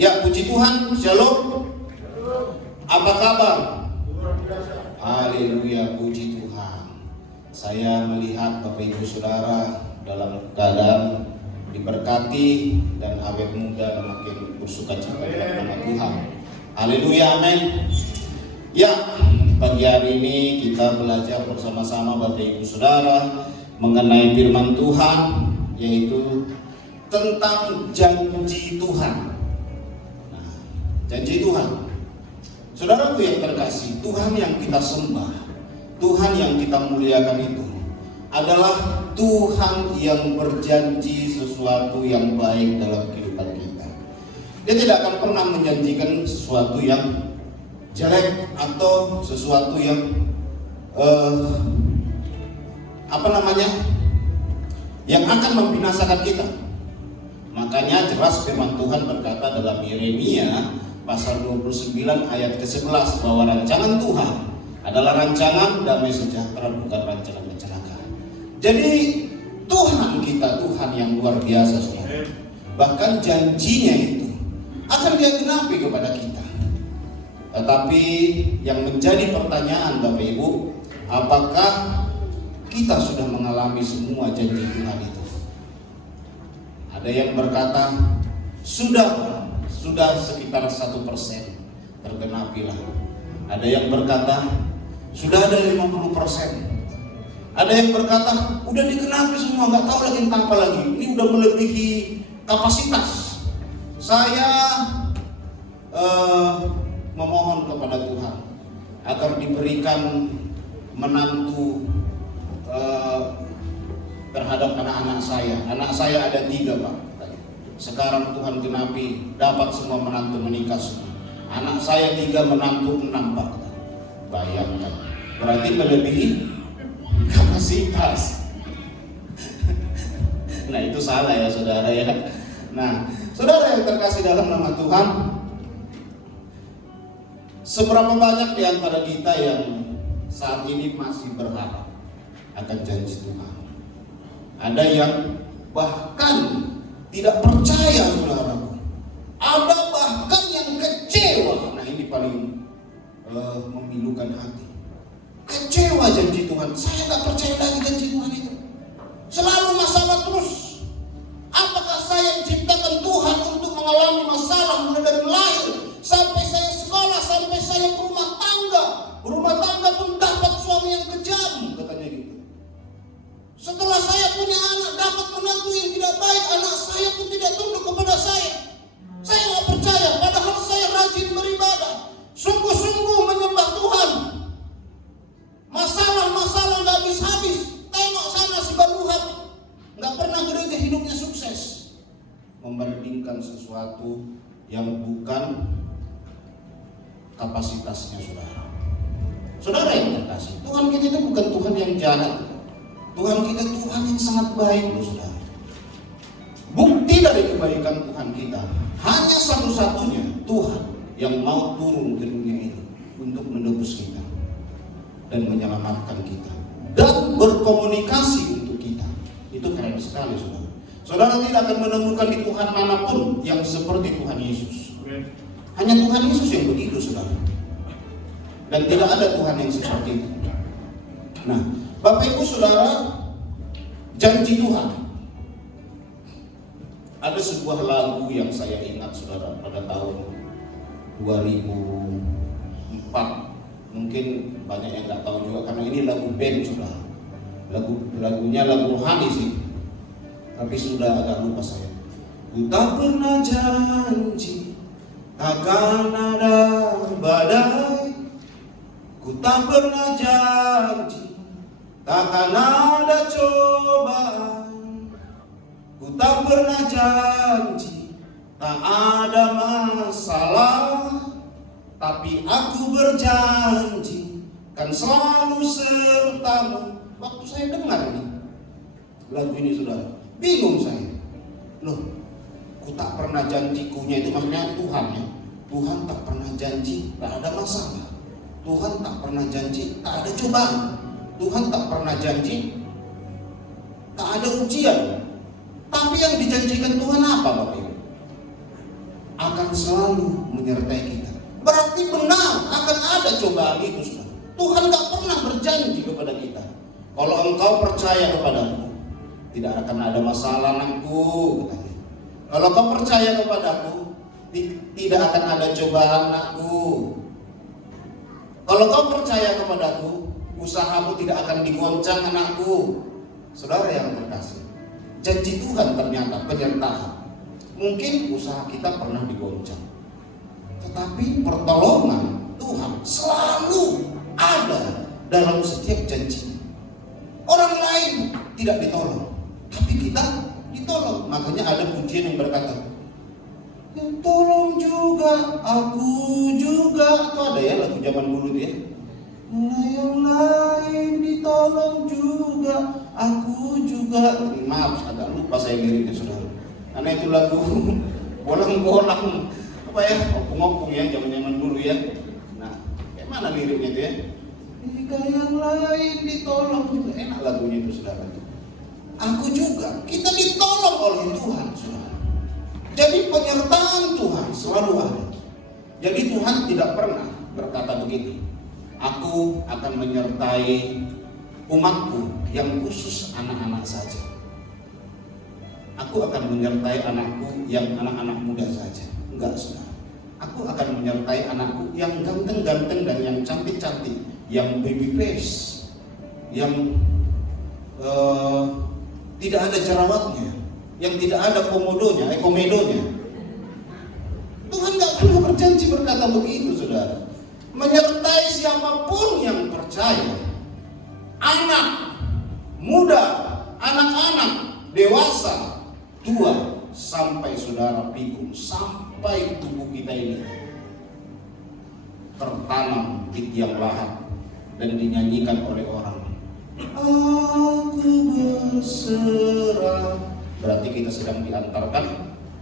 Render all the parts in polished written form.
Ya, puji Tuhan, shalom. Apa kabar? Haleluya, puji Tuhan. Saya melihat Bapak Ibu Saudara dalam keadaan diberkati dan awet muda dan makin bersuka cita dalam nama Tuhan. Haleluya, amin. Ya, pagi hari ini kita belajar bersama-sama Bapak Ibu Saudara mengenai firman Tuhan, yaitu tentang janji Tuhan. Nah, janji Tuhan. Saudaraku yang terkasih, Tuhan yang kita sembah, Tuhan yang kita muliakan itu adalah Tuhan yang berjanji sesuatu yang baik dalam kehidupan kita. Dia tidak akan pernah menjanjikan sesuatu yang jelek atau sesuatu yang yang akan membinasakan kita. Makanya jelas firman Tuhan berkata dalam Yeremia pasal 29 ayat ke-11 bahwa rancangan Tuhan adalah rancangan damai sejahtera, bukan rancangan kecelakaan. Jadi Tuhan kita Tuhan yang luar biasa, saudara. Bahkan janjinya itu akan Dia genapi kepada kita. Tetapi yang menjadi pertanyaan Bapak Ibu, apakah kita sudah mengalami semua janji Tuhan itu? Ada yang berkata sudah sekitar 1% tergenapilah. Ada yang berkata sudah ada 50%. Ada yang berkata udah digenapi semua, nggak tahu lagi entah apa lagi. Ini udah melebihi kapasitas. Saya memohon kepada Tuhan agar diberikan menantu terhadap anak-anak saya. Anak saya ada 3, Pak. Sekarang Tuhan genapi, dapat semua menantu menikah semua. Anak saya 3, menantu 6, Pak. Bayangkan, berarti melebihi kapasitas. Nah, itu salah ya, saudara ya. Nah, saudara yang terkasih dalam nama Tuhan, seberapa banyak di antara kita yang saat ini masih berharap akan janji Tuhan? Ada yang bahkan tidak percaya, saudaraku. Ada bahkan yang kecewa. Nah, ini paling memilukan hati. Kecewa janji Tuhan. Saya nggak percaya lagi janji Tuhan itu. Selalu masalah terus. Apakah saya diciptakan Tuhan untuk mengalami masalah mulai dari lahir sampai saya sekolah, sampai saya berumah tangga? Berumah tangga pun dapat suami yang kejam, katanya gitu. Setelah saya punya anak, dapat menantu yang tidak baik, anak saya pun tidak tunduk kepada saya. Saya nggak percaya, padahal saya rajin beribadah, sungguh-sungguh menyembah Tuhan. Masalah nggak habis-habis. Tengok sana si Baluhan, nggak pernah gereja hidupnya sukses. Membandingkan sesuatu yang bukan kapasitasnya, saudara. Saudara yang terkasih, Tuhan kita itu bukan Tuhan yang jahat. Tuhan kita Tuhan yang sangat baik, loh, saudara. Bukti dari kebaikan Tuhan kita hanya satu-satunya Tuhan yang mau turun ke dunia ini untuk menebus kita dan menyelamatkan kita dan berkomunikasi untuk kita. Itu keren sekali, saudara. Saudara tidak akan menemukan di Tuhan manapun yang seperti Tuhan Yesus. Hanya Tuhan Yesus yang begitu, saudara. Dan tidak ada Tuhan yang seperti itu. Nah, Bapak Ibu Saudara, janji Tuhan. Ada sebuah lagu yang saya ingat, saudara, pada tahun 2004. Mungkin banyak yang nggak tahu juga karena ini lagu band, saudara. Lagunya lagu rohani sih. Tapi sudah agak lupa saya. Ku tak pernah janji takkan ada badai. Ku tak pernah janji takkan ada cobaan. Ku tak pernah janji tak ada masalah. Tapi aku berjanji kan selalu sertamu. Waktu saya dengar ini lagu ini, saudara, bingung saya. Loh, ku tak pernah janjikunya itu maksudnya Tuhan ya. Tuhan tak pernah janji tak ada masalah. Tuhan tak pernah janji tak ada cobaan. Tuhan tak pernah janji tak ada ujian. Tapi yang dijanjikan Tuhan apa, Bapak Ibu? akan selalu menyertai kita. Berarti benar akan ada cobaan itu, saudara. Tuhan gak pernah berjanji kepada kita, kalau engkau percaya kepadaku, tidak akan ada masalah anakku, katanya. Kalau kau percaya kepadaku, tidak akan ada cobaan anakku. Kalau kau percaya kepadaku, usahamu tidak akan digoncang anakku. Saudara yang terkasih, janji Tuhan ternyata penyertaan. Mungkin usaha kita pernah digoncang, tetapi pertolongan Tuhan selalu ada dalam setiap janji. Orang lain tidak ditolong, tapi kita ditolong. Makanya ada pujian yang berkata, tolong juga, aku juga. Itu ada ya lagu zaman dulu ya. Yang lain ditolong juga, aku juga. Maaf, agak lupa saya liriknya, saudara. Karena itu lagu bolang-bolang, apa ya, opung-opung ya, zaman-zaman dulu ya. Nah, kayak mana liriknya itu ya? Jika yang lain ditolong juga, enak lagunya itu, saudara. Aku juga, kita ditolong oleh Tuhan, saudara. Jadi penyertaan Tuhan selalu ada. Jadi Tuhan tidak pernah berkata begini, aku akan menyertai umatku yang khusus anak-anak saja. Aku akan menyertai anakku yang anak-anak muda saja. Enggak, saudara. Aku akan menyertai anakku yang ganteng-ganteng dan yang cantik-cantik, yang baby face, yang tidak ada jerawatnya, yang tidak ada komedonya. Tuhan gak pernah berjanji berkata begitu, saudara. Menyertai siapapun yang percaya, anak, muda, anak-anak, dewasa, tua, sampai saudara pikun, sampai tubuh kita ini tertanam di tiang lahat dan dinyanyikan oleh orang. Aku berserah. Berarti kita sedang diantarkan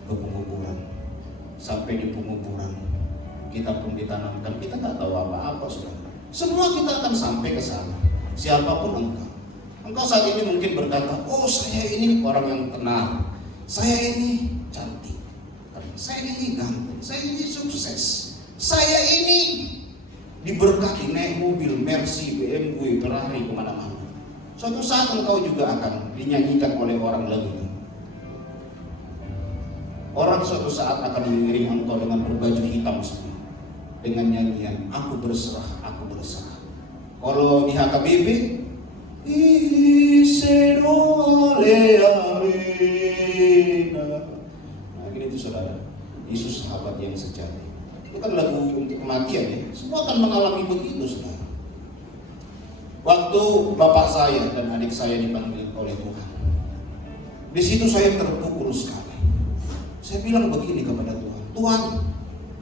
ke penguburan. Sampai di penguburan kita pun ditanamkan, kita nggak tahu apa-apa, saudara. Semua kita akan sampai ke sana. Siapapun engkau saat ini mungkin berkata, oh saya ini orang yang tenang, saya ini cantik, saya ini ganteng, saya ini sukses, saya ini diberkati naik mobil Mercy, BMW, Ferrari kemana-mana. Suatu saat engkau juga akan dinyanyikan oleh orang lagu ini. Orang suatu saat akan mengiringi engkau dengan berbaju hitam semua, dengan nyanyian aku berserah, aku berserah. Kalau di HKBP, nah ini tuh saudara, Yesus sahabat yang sejati. Itu kan lagu untuk kematian ya. Semua akan mengalami begitu, saudara. Waktu bapak saya dan adik saya dipanggil oleh Tuhan, di situ saya terpukul sekali. Saya bilang begini kepada Tuhan, Tuhan,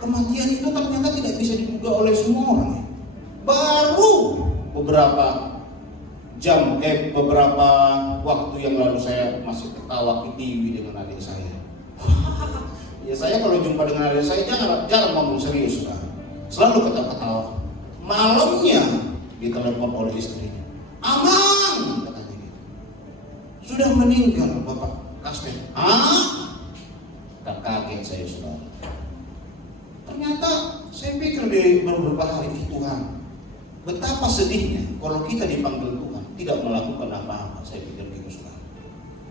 kematian itu ternyata tidak bisa diduga oleh semua orang. Baru beberapa waktu yang lalu saya masih ketawa di TV dengan adik saya. Ya saya kalau jumpa dengan adik saya jarang ngomong serius, saudara. Selalu ketawa-ketawa. Malamnya ditelepon oleh istrinya. Aman, katanya gitu. Sudah meninggal Bapak Kastel. Tak kaget saya, saudara. Ternyata saya pikir di beberapa hari itu Tuhan, betapa sedihnya kalau kita dipanggil Tuhan tidak melakukan apa-apa. Saya pikir gitu, saudara.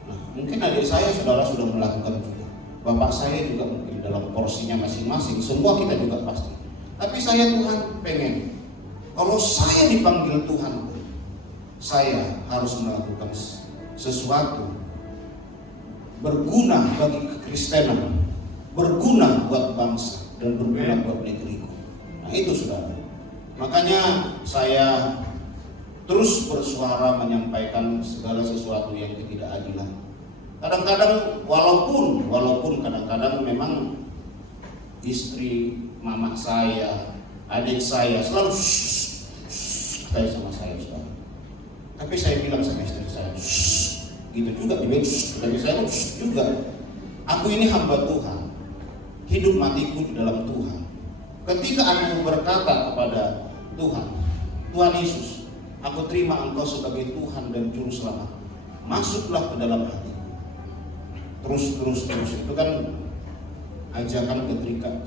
Nah, mungkin adik saya saudara sudah melakukan juga. Bapak saya juga mungkin dalam porsinya masing-masing. Semua kita juga pasti. Tapi saya Tuhan pengen, kalau saya dipanggil Tuhan, saya harus melakukan sesuatu berguna bagi kekristenan, berguna buat bangsa, dan berguna buat negeriku. Nah itu, saudara. Makanya saya terus bersuara menyampaikan segala sesuatu yang ketidakadilan. Kadang-kadang walaupun kadang-kadang memang istri, mama saya, adik saya selalu saya sama saya, saudara. Tapi saya bilang sama istri saya, gitu juga dari saya juga. Aku ini hamba Tuhan, hidup matiku di dalam Tuhan. Ketika aku berkata kepada Tuhan, Tuhan Yesus, aku terima Engkau sebagai Tuhan dan Juru Selamat, masuklah ke dalam hati. Terus itu kan ajakan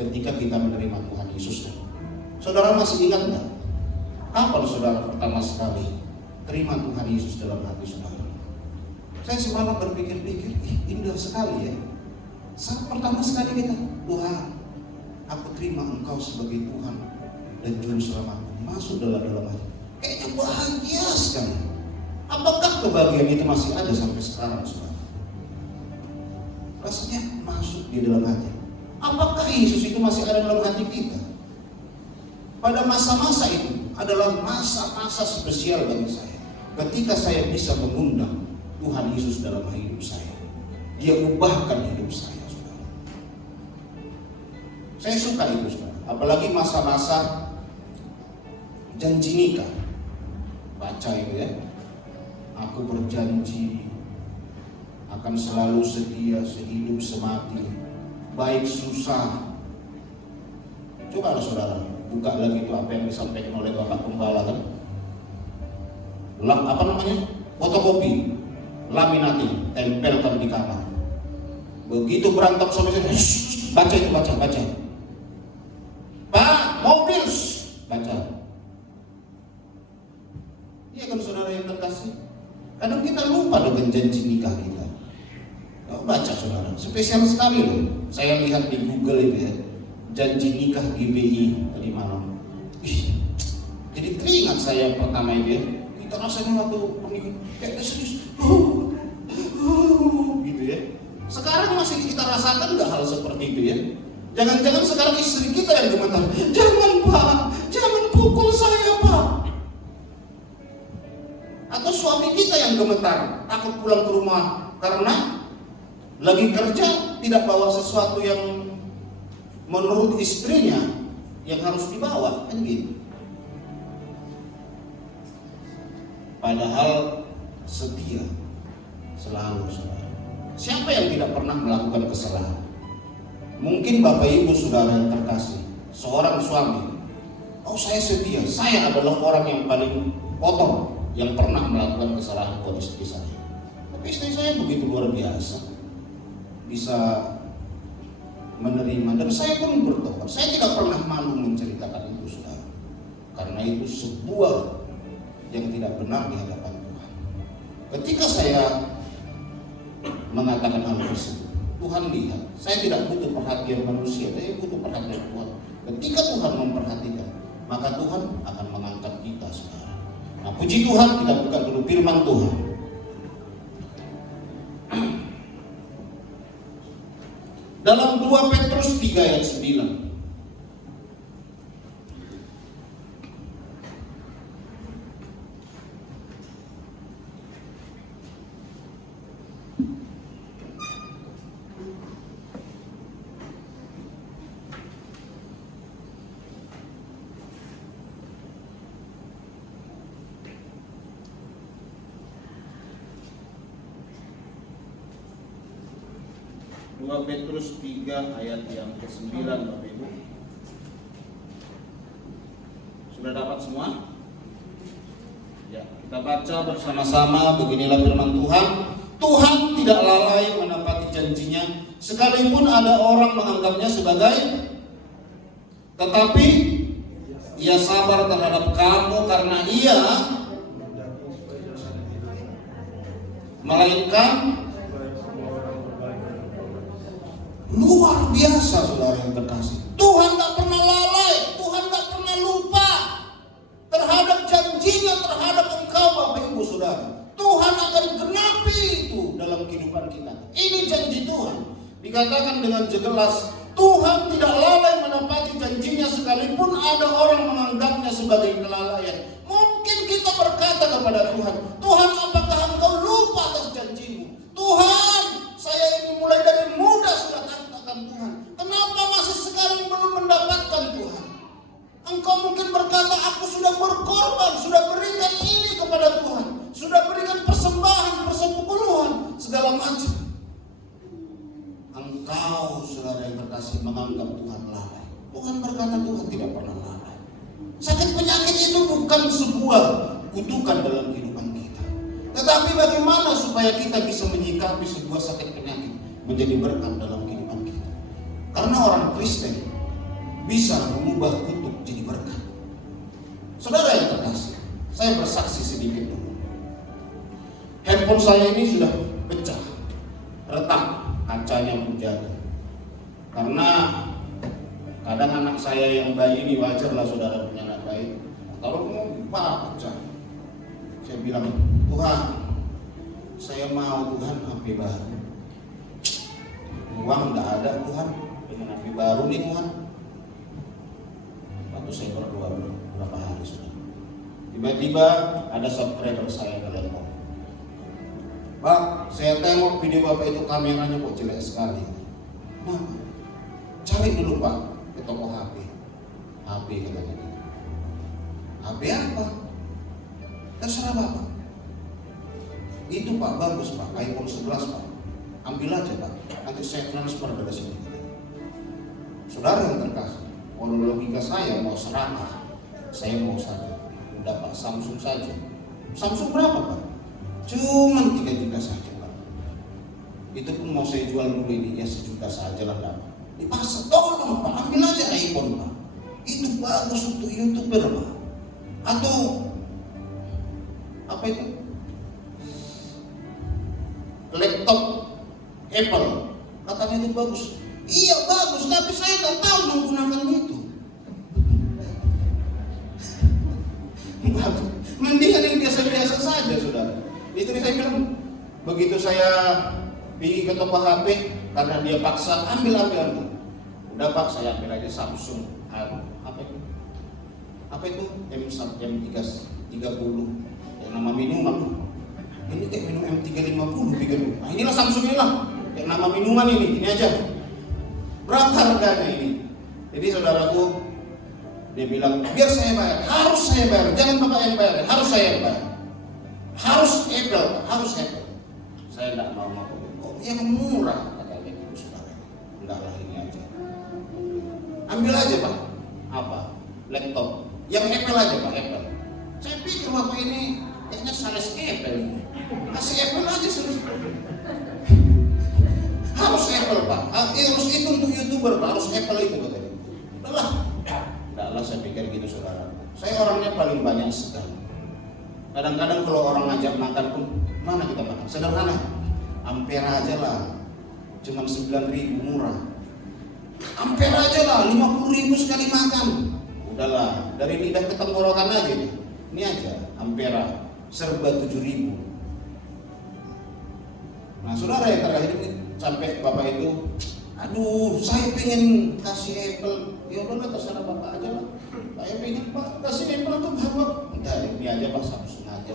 ketika kita menerima Tuhan Yesus. Saudara masih ingat nggak? Kapan saudara pertama sekali terima Tuhan Yesus dalam hati saudara? Saya semalam berpikir-pikir, indah sekali ya. Saat pertama sekali kita, Tuhan, aku terima Engkau sebagai Tuhan dan Juru Selamatku. Masuk dalam hati. Kayaknya bahagia sekali. Apakah kebahagiaan itu masih ada sampai sekarang, saudara? Rasanya masuk di dalam hati. Apakah Yesus itu masih ada dalam hati kita? Pada masa-masa itu adalah masa-masa spesial bagi saya. Ketika saya bisa mengundang Tuhan Yesus dalam hidup saya, Dia ubahkan hidup saya, saudara. Saya suka itu, saudara. Apalagi masa-masa janji nikah. Baca itu ya. Aku berjanji akan selalu setia sehidup semati, baik susah. Coba saudara buka lagi itu apa yang disampaikan oleh Bapak Gembala kan. Apa namanya? Fotokopi, laminating, tempelkan di kamar. Begitu berantem sama saya, baca itu, baca. Pak, mobil, baca. Iya kan saudara yang terkasih. Kadang kita lupa dengan janji nikah kita. Baca saudara, spesial sekali loh. Saya lihat di Google itu ya, janji nikah GBI tadi malam. Jadi teringat saya pertama itu ya. Kita rasanya waktu menikah kayak serius, gitu ya. Sekarang masih kita rasakan nggak hal seperti itu ya? Jangan-jangan sekarang istri kita yang gemetar. Jangan Pak, jangan pukul saya Pak. Atau suami kita yang gemetar, takut pulang ke rumah karena lagi kerja tidak bawa sesuatu yang menurut istrinya yang harus dibawa, kan gitu. Padahal setia selalu, saudara. Siapa yang tidak pernah melakukan kesalahan? Mungkin Bapak Ibu saudara yang terkasih, seorang suami, saya setia, saya adalah orang yang paling kotor yang pernah melakukan kesalahan buat istri saya. Tapi istri saya begitu luar biasa, bisa menerima, dan saya pun bertobat. Saya tidak pernah malu menceritakan itu, saudara, karena itu sebuah yang tidak benar di hadapan Tuhan. Ketika saya mengatakan hal tersebut, Tuhan lihat, saya tidak butuh perhatian manusia, saya butuh perhatian Tuhan. Ketika Tuhan memperhatikan, maka Tuhan akan mengangkat kita, saudara. Nah, puji Tuhan, kita buka dulu firman Tuhan. Dalam 2 Petrus 3 ayat 9. Petrus 3 ayat yang ke-9, Bapak Ibu. Sudah dapat semua? Ya, kita baca bersama-sama. Beginilah firman Tuhan. Tuhan tidak lalai menepati janjinya, sekalipun ada orang menganggapnya sebagai, tetapi Ia sabar terhadap kamu karena Ia melainkan luar biasa, saudara yang terkasih. Tuhan tak pernah lalai, Tuhan tak pernah lupa terhadap janjinya terhadap engkau, Bapak Ibu saudara. Tuhan akan genapi itu dalam kehidupan kita. Ini janji Tuhan. Dikatakan dengan jelas, Tuhan tidak lalai menepati janjinya sekalipun ada orang menganggapnya sebagai kelalaian. Mungkin kita berkata kepada Tuhan, Tuhan, apakah engkau lupa atas janjimu? Tuhan, saya ini mulai dari muda sudah katakan Tuhan, kenapa masih sekarang belum mendapatkan Tuhan? Engkau mungkin berkata, aku sudah berkorban, sudah berikan ini kepada Tuhan, sudah berikan persembahan, persepuluhan, segala macam. Engkau, saudara yang terkasih, menganggap Tuhan lalai. Tuhan berkata, Tuhan tidak pernah lalai. Sakit penyakit itu bukan sebuah kutukan dalam kehidupan kita, tetapi bagaimana supaya kita bisa menyikapi sebuah sakit penyakit menjadi berkat dalam kehidupan kita. Karena orang Kristen bisa mengubah kutuk jadi berkat. Saudara yang terkasih, saya bersaksi sedikit dulu. Handphone saya ini sudah pecah, retak, kacanya pun jatuh. Karena kadang anak saya yang bayi ini, wajar lah saudara punya anak bayi, kalau mau pecah. Saya bilang, Tuhan, saya mau Tuhan HP baru. Uang nggak ada Tuhan, dengan HP baru nih Tuhan. Waktu saya berdoa berapa hari sudah. Tiba-tiba ada subscriber saya telepon. Pak, saya tengok video Bapak itu kameranya kok jelek sekali. Nah, cari dulu Pak ke toko HP. HP katanya. HP apa? Terserah Bapak. Itu Pak bagus Pak, iPhone 11 Pak. Ambil aja Pak, nanti saya transfer dari sini. Saudara yang terkasih, kalau logika saya mau serakah, saya mau saja. Udah Pak, Samsung saja. Samsung berapa Pak? Cuma 3 juta saja Pak. Itu pun mau saya jual dulu ini, ya 1 juta saja lah Pak. Di pasar, tolong Pak, ambil aja iPhone Pak. Itu bagus untuk YouTuber Pak. Atau apa itu? Laptop Apple, katanya itu bagus. Iya bagus, tapi saya tak tahu menggunakan itu. Mendingan yang biasa-biasa saja saudara. Istri saya bilang, begitu saya pergi ke toko HP, karena dia paksa ambil. Udah Pak, saya ambil aja Samsung. Apa itu? M30, yang nama minuman. Ini kayak minum M350 pikir. Nah inilah Samsung inilah, kayak nama minuman ini aja. Berapa harganya ini? Jadi saudaraku, dia bilang, biar saya bayar, harus saya bayar, jangan Bapak yang bayar, harus saya yang bayar. Harus Apple. Saya tidak mau. Oh, yang murah katanya itu saudara. Enggak lah, ini aja. Ambil aja Pak. Apa? Laptop. Yang Apple aja Pak, Apple. Saya pikir Bapak ini kayaknya sales Apple. Kasih Apple aja serius. Harus Apple Pak. Harus itu untuk YouTuber Pak, harus Apple itu katanya. Udahlah, saya pikir gitu saudara. Saya orangnya paling banyak sekali. Kadang-kadang kalau orang ngajak makan pun, mana kita makan? Sederhana. Ampere aja lah. Cuman 9.000 murah. Ampere aja lah, 50.000 sekali makan. Udahlah, dari lidah ke tenggorokan aja nih. Ini aja, Ampere serba 7.000. Nah saudara yang terakhir ini sampai Bapak itu, aduh saya pengen kasih Apple. Ya udahlah, terserah Bapak aja lah. Saya pengen Pak kasih Apple tuh Bapak. Udah ini aja Pak, Samsung aja.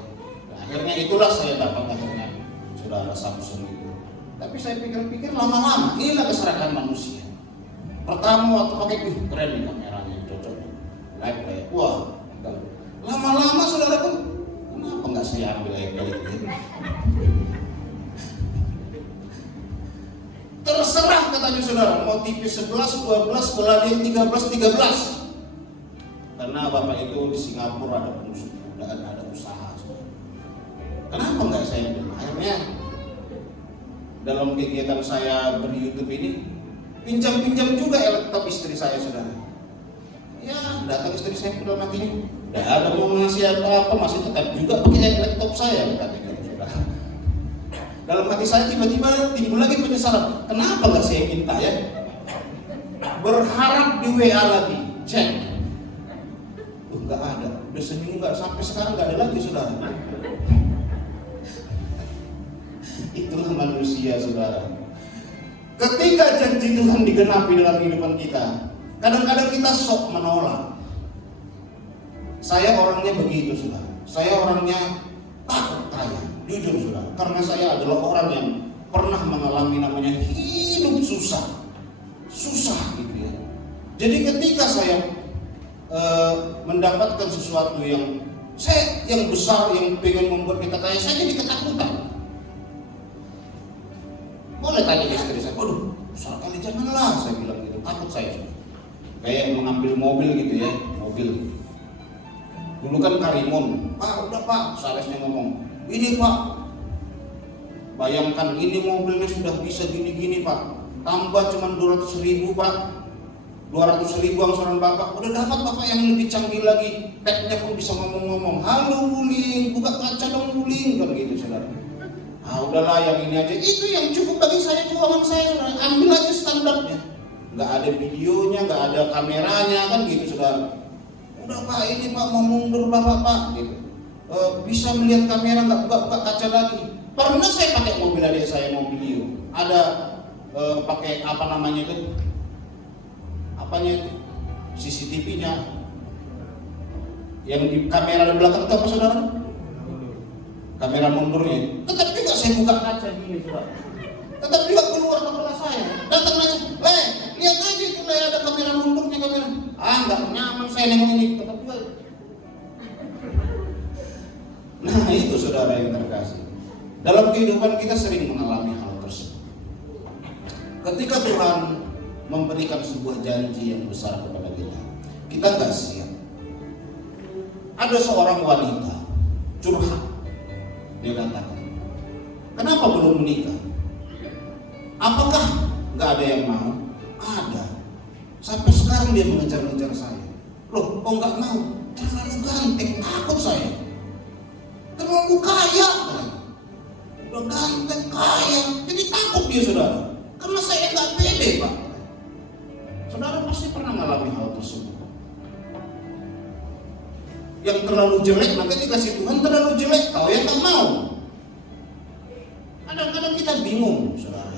Nah, akhirnya itulah saya dapat akhirnya saudara Samsung itu. Tapi saya pikir-pikir lama-lama inilah keserakahan manusia. Pertama waktu pakai keren nih kameranya, cocok. Live kayak wah. Lama-lama saudara pun, kenapa nggak saya ambil Apple itu? Terserah katanya saudara, mau TV 11, 12, Palladium 13. Karena Bapak itu di Singapura ada pengusaha, ada usaha. Kenapa nggak saya ambil? Akhirnya dalam kegiatan saya ber-YouTube ini, pinjam juga laptop istri saya saudara. Ya datang istri saya udah mati. Tidak ada mau ngasih apa-apa, masih tetap juga pakai laptop saya katanya saudara. Dalam hati saya tiba-tiba timbul lagi penyesalan. Kenapa nggak saya minta ya? Berharap di WA lagi, cek. Nggak ada. Udah seminggu nggak, sampai sekarang nggak ada lagi saudara. Itulah manusia saudara. Ketika janji Tuhan digenapi dalam kehidupan kita, kadang-kadang kita sok menolak. Saya orangnya begitu saudara. Saya orangnya takut kaya, jujur saudara. Karena saya adalah orang yang pernah mengalami namanya hidup susah gitu ya. Jadi ketika saya mendapatkan sesuatu yang besar, yang pengen membuat kita kaya, saya jadi ketakutan. Boleh tanya istri saya, waduh, besar kali janganlah, saya bilang gitu, takut saya. Kayak mengambil mobil gitu ya, mobil. Dulu kan Karimun, Pak udah Pak, salesnya ngomong, ini Pak, bayangkan ini mobilnya sudah bisa gini-gini Pak, tambah cuma 200.000 Pak, 200.000 angsuran Bapak, udah dapat Bapak yang lebih canggih lagi, tag-nya pun bisa ngomong-ngomong, halo Wuling, buka kaca dong Wuling, kan gitu saudara. Ah udahlah yang ini aja, itu yang cukup bagi saya, keuangan saya saudara, ambil aja standarnya, nggak ada videonya, nggak ada kameranya kan gitu saudara. Udah Pak ini Pak mau mundur Bapak gitu, bisa melihat kamera nggak buka kaca lagi. Pernah saya pakai mobil adik saya mau video, ada pakai apa namanya itu, apanya itu, CCTV-nya, yang di kamera di belakang itu apa saudara? Kamera mundurnya. Tetap juga saya buka kaca gini saudara. Tetap juga keluar kepala saya. Datang aja, lihat aja itu ada kamera mundurnya kamera. Nggak nyaman saya nengok ini, tetap juga. Nah itu saudara yang terkasih. Dalam kehidupan kita sering mengalami hal tersebut. Ketika Tuhan memberikan sebuah janji yang besar kepada kita nggak siap. Ada seorang wanita curhat, dia katakan, kenapa belum menikah? Apakah nggak ada yang mau? Ada. Sampai sekarang dia mengejar-ngejar saya. Loh, kok nggak mau? Terlalu ganteng, takut saya. Terlalu kaya, udah ganteng, kaya, jadi takut dia saudara. Karena saya nggak pede Pak. Saudara pasti pernah mengalami hal tersebut. Yang terlalu jelek, maka dikasih Tuhan terlalu jelek, tahu yang nggak mau. Kadang-kadang kita bingung, saudara.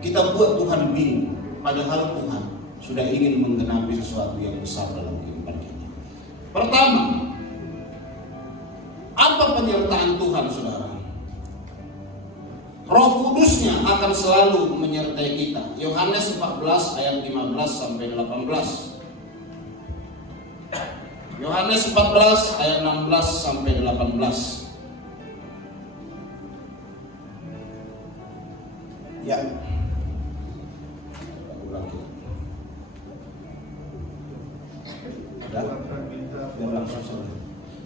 Kita buat Tuhan bingung, padahal Tuhan sudah ingin menggenapi sesuatu yang besar dalam kehidupan kita. Pertama, apa penyertaan Tuhan, saudara? Roh Kudusnya akan selalu menyertai kita. Yohanes 14 ayat 15 sampai 18. Yohanes 14 ayat 16 sampai 18. Ya.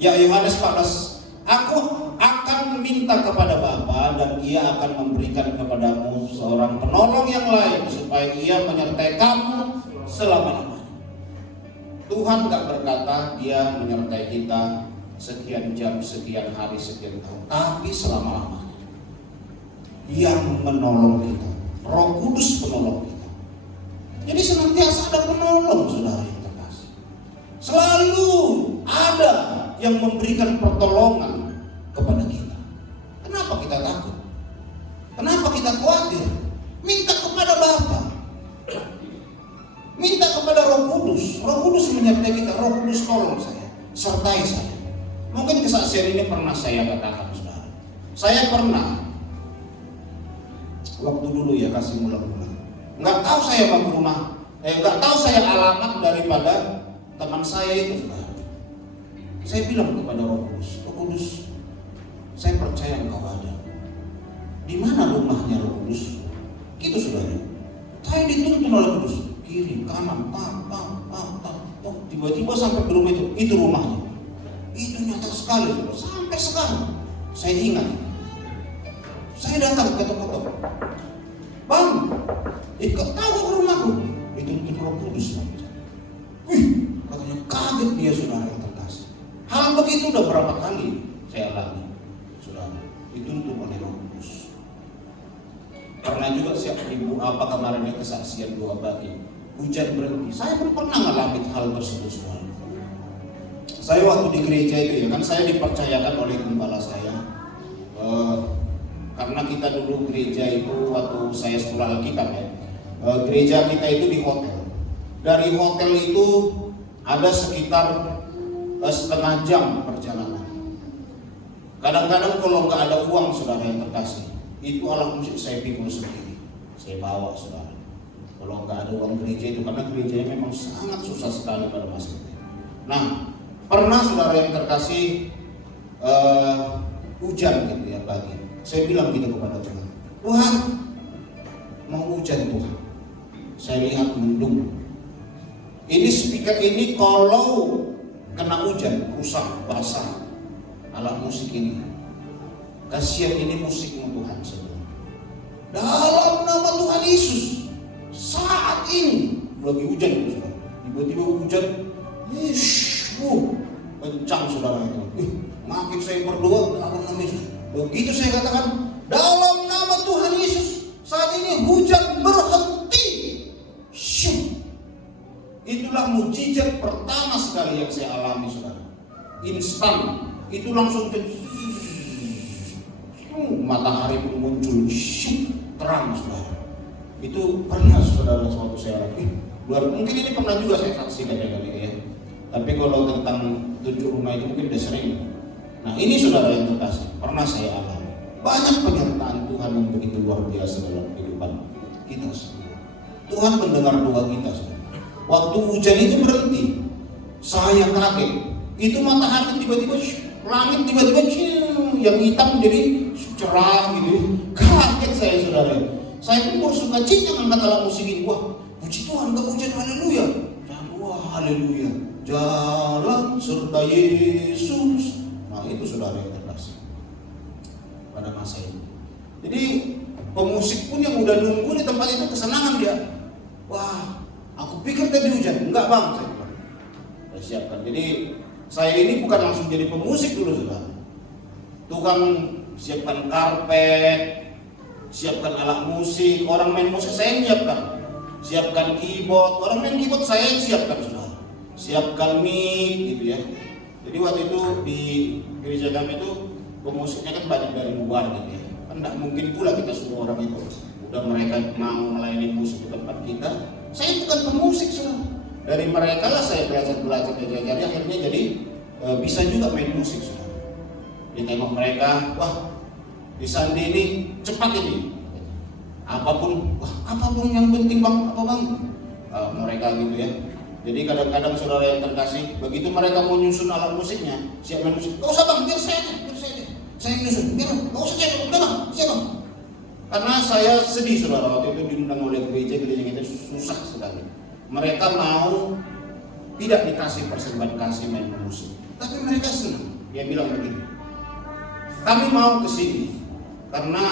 Ya, Yohanes 14. Aku akan minta kepada Bapa dan Ia akan memberikan kepadamu seorang penolong yang lain supaya Ia menyertai kamu selama-lamanya. Tuhan gak berkata Dia menyertai kita sekian jam, sekian hari, sekian tahun, tapi selama-lamanya. Yang menolong kita, Roh Kudus penolong kita. Jadi senantiasa ada penolong, saudara yang terkasih. Selalu ada yang memberikan pertolongan kepada kita. Kenapa kita takut? Kenapa kita khawatir? Minta kepada Bapa, minta kepada Roh Kudus. Roh Kudus menyertai kita. Roh Kudus tolong saya, sertai saya. Mungkin kesaksian ini pernah saya katakan, saudara. Saya pernah waktu dulu ya, kasih mula-mula, nggak tahu saya mau ke rumah, nggak tahu saya alamat daripada teman saya itu, saudara. Saya bilang kepada Roh Kudus, Roh Kudus, saya percaya Engkau ada. Di mana rumahnya Roh Kudus? Gitu saudara. Saya dituntun oleh Kudus, kiri, kanan, tiba-tiba sampai ke rumah itu rumahnya. Itu nyata sekali, saudara. Sampai sekarang saya ingat. Saya datang ketok-ketok, Bang, ikut tahu ke rumahku. Dituntun Roh Kudus. Wih, katanya kaget dia, saudara yang terkasih. Hal begitu udah berapa kali saya alami, saudara, dituntun oleh Roh Kudus. Pernah juga siap ibu kemarin kesaksian doa bagi hujan berhenti. Saya pun pernah ngalamin hal tersebut, saudara. Saya waktu di gereja itu ya kan, saya dipercayakan oleh gembala saya, karena kita dulu gereja itu waktu saya sekolah Alkitab ya, gereja kita itu di hotel. Dari hotel itu ada sekitar setengah jam perjalanan. Kadang-kadang kalau nggak ada uang, saudara yang terkasih, itu alat musik saya pikul sendiri, saya bawa, saudara. Kalau nggak ada uang gereja itu, karena gerejanya memang sangat susah sekali pada masa itu. Nah, pernah saudara yang terkasih hujan gitu ya pagi. Saya bilang gitu kepada Tuhan, Tuhan, mau hujan Tuhan. Saya lihat mendung. Ini speaker ini kalau kena hujan rusak, basah. Alat musik ini, kasihan ini musikmu Tuhan. dalam nama Tuhan Yesus, saat ini lagi hujan, saudara. Tiba-tiba hujan, kencang saudara itu. Makin saya berdoa dalam nama Yesus. Begitu saya katakan dalam nama Tuhan Yesus, saat ini hujan berhenti. Itulah mujizat pertama sekali yang saya alami, saudara. Instan, itu langsung matahari pun muncul, terang, saudara. Itu pernah, saudara, suatu saya alami. Mungkin ini pernah juga saya saksikan ya. Tapi kalau tentang 7 rumah itu mungkin udah sering. Nah ini saudara yang terkasih, pernah saya alami. Banyak penyertaan Tuhan yang begitu luar biasa dalam kehidupan kita semua. Tuhan mendengar doa kita, saudara. Waktu hujan itu berhenti, saya kaget. Itu matahari tiba-tiba, langit tiba-tiba yang hitam jadi cerah gitu. Kaget saya, saudara. Saya pun bersuka cita angkat alat musik ini. Wah, puji Tuhan, gak hujan, haleluya. Dan wah, haleluya, jalan serta Yesus. Nah itu saudara yang terkasih pada masa itu. Jadi pemusik pun yang udah nunggu di tempat itu kesenangan dia. Wah, aku pikir tadi hujan. Enggak bang, saya siapkan. Jadi saya ini bukan langsung jadi pemusik dulu, saudara. Tuhan siapkan karpet, siapkan alat musik. Orang main musik saya siapkan. Siapkan keyboard. Orang main keyboard saya siapkan, saudara. Siapkan mic gitu ya. Jadi waktu itu di gereja kami itu pemusiknya kan banyak dari luar gitu ya. Kan tidak mungkin pula kita semua orang itu udah mereka mau melayani musik di tempat kita. Saya bukan pemusik, saudara. Dari mereka lah saya belajar jadi akhirnya jadi bisa juga main musik, saudara. Dia tengok mereka, wah di Sandi ini cepat ini. Apapun yang penting bang, apa bang? Mereka gitu ya. Jadi kadang-kadang saudara yang terkasih, begitu mereka mau nyusun alat musiknya, siap main musik. Gak usah bang, biar saya aja. Saya nyusun, biar gak usah cek, udah bang, siap bang. Karena saya sedih, saudara, waktu itu diundang oleh gereja kita susah sekali. Mereka mau tidak dikasih persembahan kasih main musik, tapi mereka senang. Dia bilang begini, kami mau ke sini karena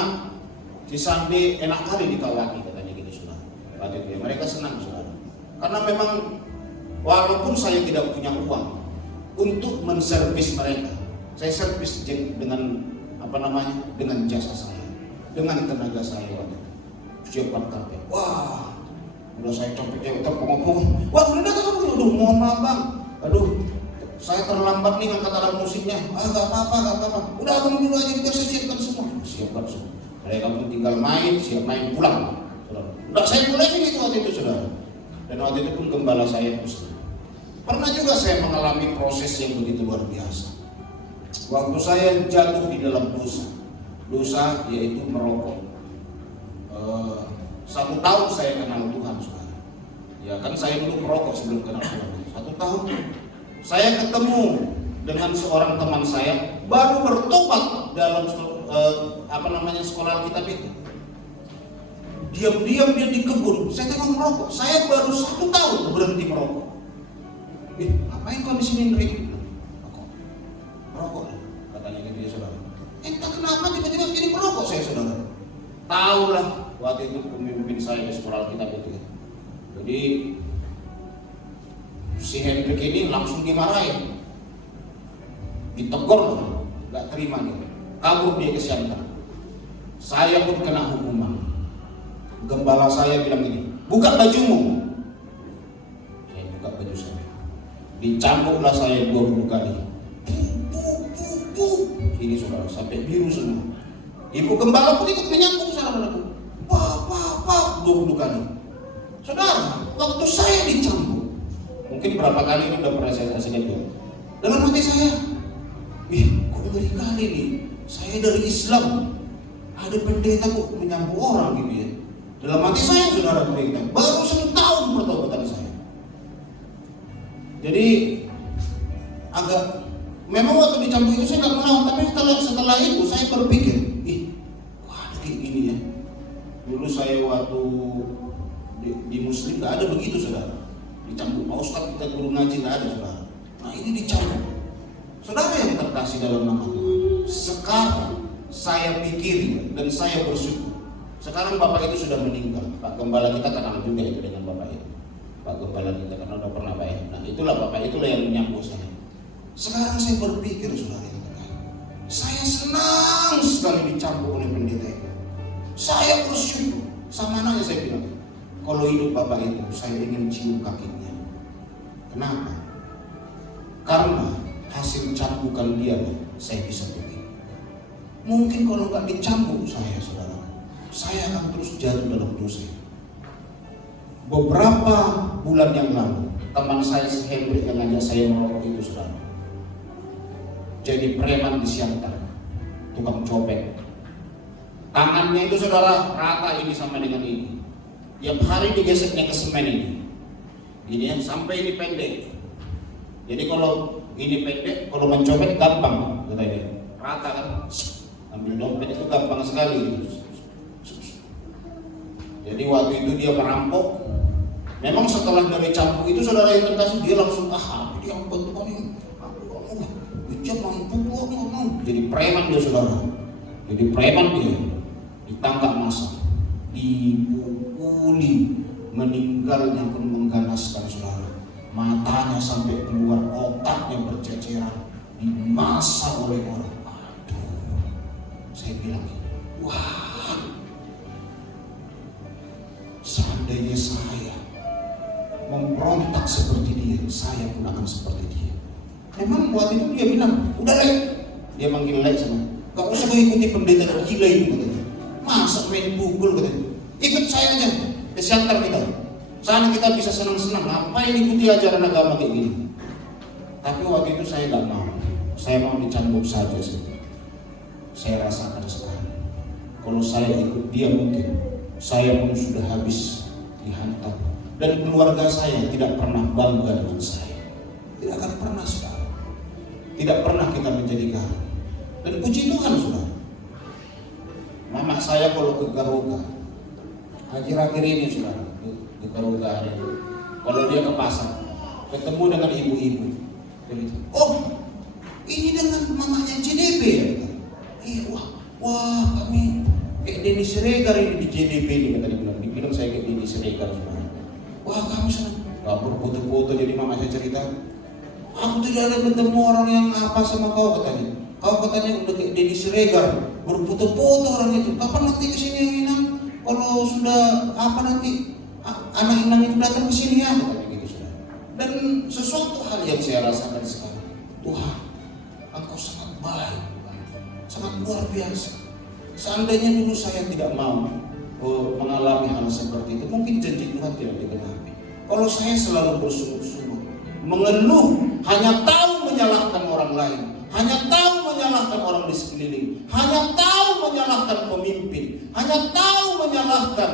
di Sandi enak kali dikawaki, katanya gitu, saudara. Waktu itu mereka senang, saudara. Karena memang walaupun saya tidak punya uang untuk menservis mereka, saya servis dengan dengan jasa saya, dengan tenaga saya waktu itu. Siapkan karpet. Wah, udah saya capek terpongong. Wah, udah datang kamu. Aduh, mohon maaf bang. Aduh, saya terlambat nih ngangkat alat musiknya. Gak apa-apa. Udah abang dulu aja, biar saya siapkan semua. Siapkan semua. Mereka pun tinggal main, siap main pulang. Udah saya mulai gitu waktu itu, saudara. Dan waktu itu pun gembala saya Muslim. Pernah juga saya mengalami proses yang begitu luar biasa. Waktu saya jatuh di dalam dosa yaitu merokok. 1 tahun saya kenal Tuhan, saudara. Ya kan saya dulu merokok sebelum kenal Tuhan. 1 tahun saya ketemu dengan seorang teman saya baru bertobat dalam sekolah kitab itu. Diam-diam dia di kebun, saya tengok merokok. Saya baru 1 tahun berhenti merokok. Ngapain kau di sini Nrik? Merokok, katanya gitu ya, saudara. Entah kenapa tiba-tiba jadi merokok saya, saudara. Tahulah waktu itu pemimpin saya di sekolah kitab itu. Jadi si Hendrik ini langsung dimarahin, ditegur, nggak terima dia, kabur dia ke Siantar. Saya pun kena hukuman. Gembala saya bilang ini, buka bajumu. Saya buka baju saya. Dicambuklah saya 20 kali. Ini saudara, sampai biru semua. Ibu gembala pun ikut menyambung, saudara. Pak, 20 kali. Saudara, waktu saya dicambuk, mungkin berapa kali ini udah pernah saya lihat. Dalam hati saya, kok ngeri kali nih. Saya dari Islam, ada pendeta kok menyambung orang gitu ya. Dalam hati saya, saudara, baru 1 tahun pertobatan saya. Jadi memang waktu dicambuk itu saya nggak melawan, tapi setelah itu saya berpikir, kok ada kayak gini ya. Dulu saya waktu di Muslim nggak ada begitu, saudara. Dicambuk Pak Ustadz, kita guru ngaji nggak ada, saudara. Nah ini dicambuk. Saudara yang terkasih dalam nama Tuhan, sekarang saya pikir dan saya bersyukur. Sekarang bapak itu sudah meninggal. Pak Gembala kita kenal juga itu dengan bapak itu. Pak Gembala kita kenal udah pernah bayar. Nah itulah bapak itulah yang menyambut saya. Sekarang saya berpikir saudara yang terkait, saya senang sekali dicambuk oleh pendeta itu. Saya bersyukur. Sama anaknya saya bilang, kalau hidup bapak itu saya ingin cium kakinya. Kenapa? Karena hasil cambukan dia saya bisa begini. Mungkin kalau nggak dicambuk saya saudara, saya akan terus jatuh dalam dosa. Beberapa bulan yang lalu teman saya sehendrik yang ngajak saya merokok itu saudara, jadi preman di Siantar, tukang copet. Tangannya itu saudara rata ini sama dengan ini. Tiap hari digeseknya ke semen ini. Ini yang sampai ini pendek. Jadi kalau ini pendek, kalau mencopet gampang katanya. Rata kan. Ambil dompet itu gampang sekali. Jadi waktu itu dia merampok. Memang setelah dari cambuk itu saudara yang terkasih dia langsung dia bentukan ini. Dia mampu. Jadi preman dia saudara. Jadi preman dia. Ditangkap massa, dipukuli, meninggalnya pun mengganaskan saudara. Matanya sampai keluar, otaknya berceceran, dimasak oleh orang. Aduh, saya bilang, wah, seandainya saya memberontak seperti dia, saya pun akan seperti dia. Memang buat itu dia bilang, udah Lek, dia manggil Lek sama, gak usah ikuti pendeta gila itu katanya. Masa main pukul katanya, ikut saya aja ke Siantar kita. Sana kita bisa senang-senang, ngapain ikuti ajaran agama kayak gini. Tapi waktu itu saya gak mau. Saya mau dicambuk saja sih. Saya rasakan sekarang, kalau saya ikut dia mungkin saya pun sudah habis dihantam. Dan keluarga saya tidak pernah bangga dengan saya. Tidak akan pernah sekarang. Tidak pernah kita menjadi garam. Dan puji Tuhan saudara, mama saya kalau ke Garuda, akhir-akhir ini saudara, di Garuda hari ini, kalau dia ke pasar, ketemu dengan ibu-ibu, oh ini dengan mamanya JDB ya? Iya, wah kami kayak Denny Siregar ini di JDB ini kata dibilang saya kayak Denny Siregar saudara. Wah kami senang, gak foto-foto jadi mama saya cerita, aku tidak ada ketemu orang yang apa sama kau katanya. Kau katanya udah kayak Denny Siregar, berfoto-foto orang itu. Kapan nanti kesini yang Inang? Kalau sudah apa nanti anak Inang itu datang kesini ya? Katanya gitu sudah. Dan sesuatu hal yang saya rasakan sekarang, Tuhan, Engkau sangat baik, sangat luar biasa. Seandainya dulu saya tidak mau mengalami hal seperti itu, mungkin janji Tuhan tidak digenapi. Kalau saya selalu bersungguh-sungguh, mengeluh, hanya tahu menyalahkan orang lain, hanya tahu menyalahkan orang di sekeliling, hanya tahu menyalahkan pemimpin, hanya tahu menyalahkan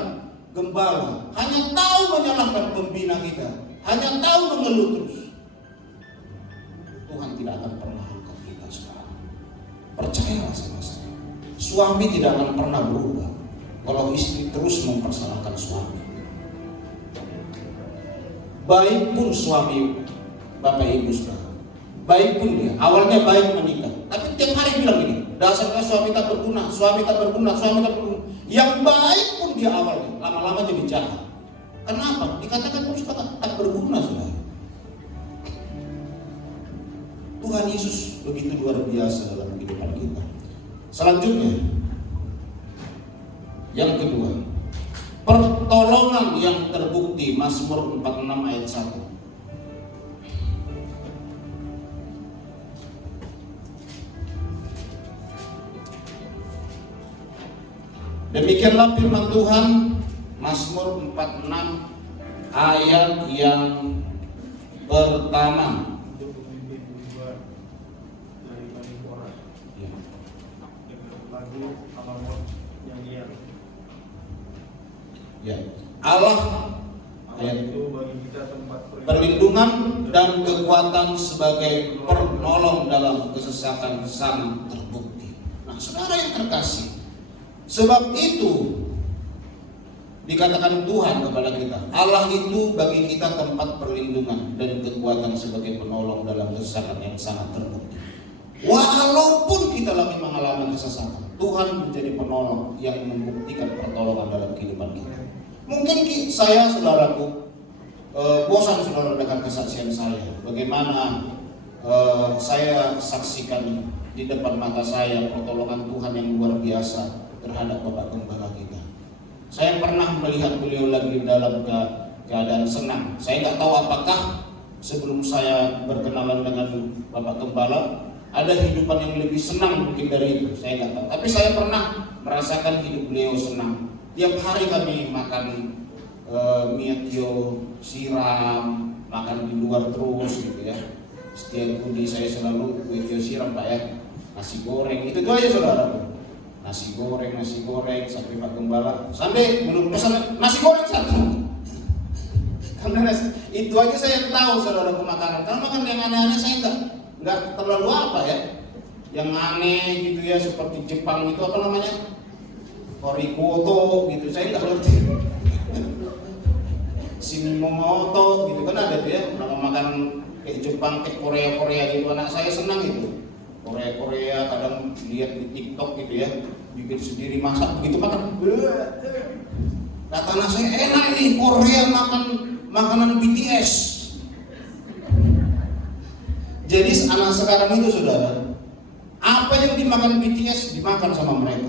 gembala, hanya tahu menyalahkan pembina kita, hanya tahu mengeluh terus, Tuhan tidak akan pernah angkat kita sekarang. Percayalah sama saya, suami tidak akan pernah berubah kalau istri terus mempersalahkan suami. Baik pun suami Bapak Ibu saudara, baik pun dia, awalnya baik menikah, tapi tiap hari bilang gini, dasarnya suami tak berguna, suami tak berguna, suami tak berguna. Yang baik pun dia awalnya, lama-lama jadi jahat. Kenapa? Dikatakan terus tak berguna saudara. Tuhan Yesus begitu luar biasa dalam kehidupan kita. Selanjutnya, yang kedua, pertolongan yang terbukti, Mazmur 46 ayat 1. Demikianlah firman Tuhan, Mazmur 46 ayat yang pertama. Ya, Allah ayat itu bagi kita tempat perlindungan dan kekuatan sebagai penolong dalam kesesakan sangat terbukti. Nah, saudara yang terkasih, sebab itu dikatakan Tuhan kepada kita, Allah itu bagi kita tempat perlindungan dan kekuatan sebagai penolong dalam kesesakan yang sangat terbukti. Walaupun kita lagi mengalami kesesakan, Tuhan menjadi penolong yang membuktikan pertolongan dalam kehidupan kita. Mungkin saya, saudaraku, bosan saudara dengan kesaksian saya. Bagaimana saya saksikan di depan mata saya pertolongan Tuhan yang luar biasa terhadap Bapak Gembala kita. Saya pernah melihat beliau lagi dalam keadaan senang. Saya nggak tahu apakah sebelum saya berkenalan dengan Bapak Gembala ada hidupan yang lebih senang mungkin dari itu, saya nggak tahu. Tapi saya pernah merasakan hidup beliau senang. Tiap hari kami makan mie tio, siram, makan di luar terus gitu ya. Setiap budi saya selalu mie tio siram Pak ya, nasi goreng, itu aja saudara. Nasi goreng sampai Pak Gembala. Sampai belum pesan nasi goreng satu. Karena itu aja saya tahu saudara makanan. Karena makan yang aneh-aneh saya nggak terlalu apa ya, yang aneh gitu ya, seperti Jepang itu apa namanya, korikoto gitu, saya nggak ngerti. Shinimomoto gitu kan ada tuh ya, nama makanan kayak Jepang, kayak Korea gitu. Anak saya senang itu Korea kadang lihat di TikTok gitu ya, bikin sendiri masak begitu makan. Kata anak saya enak nih Korea makan makanan BTS. Jadi anak sekarang itu saudara, apa yang dimakan BTS dimakan sama mereka.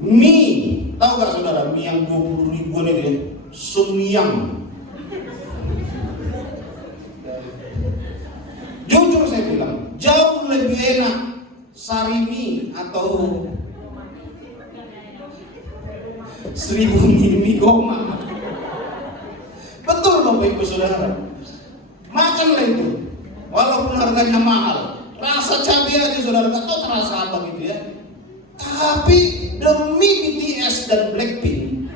Mie, tahu gak saudara, mie yang 20 ribuan itu ya, Sumyang. Jujur saya bilang, jauh lebih enak Sarimi atau 1000 mie goma. Betul Bapak Ibu Saudara. Makanlah itu, walaupun harganya mahal, rasa cabai aja saudara gak tahu terasa apa gitu ya. Tapi demi BTS dan Blackpink,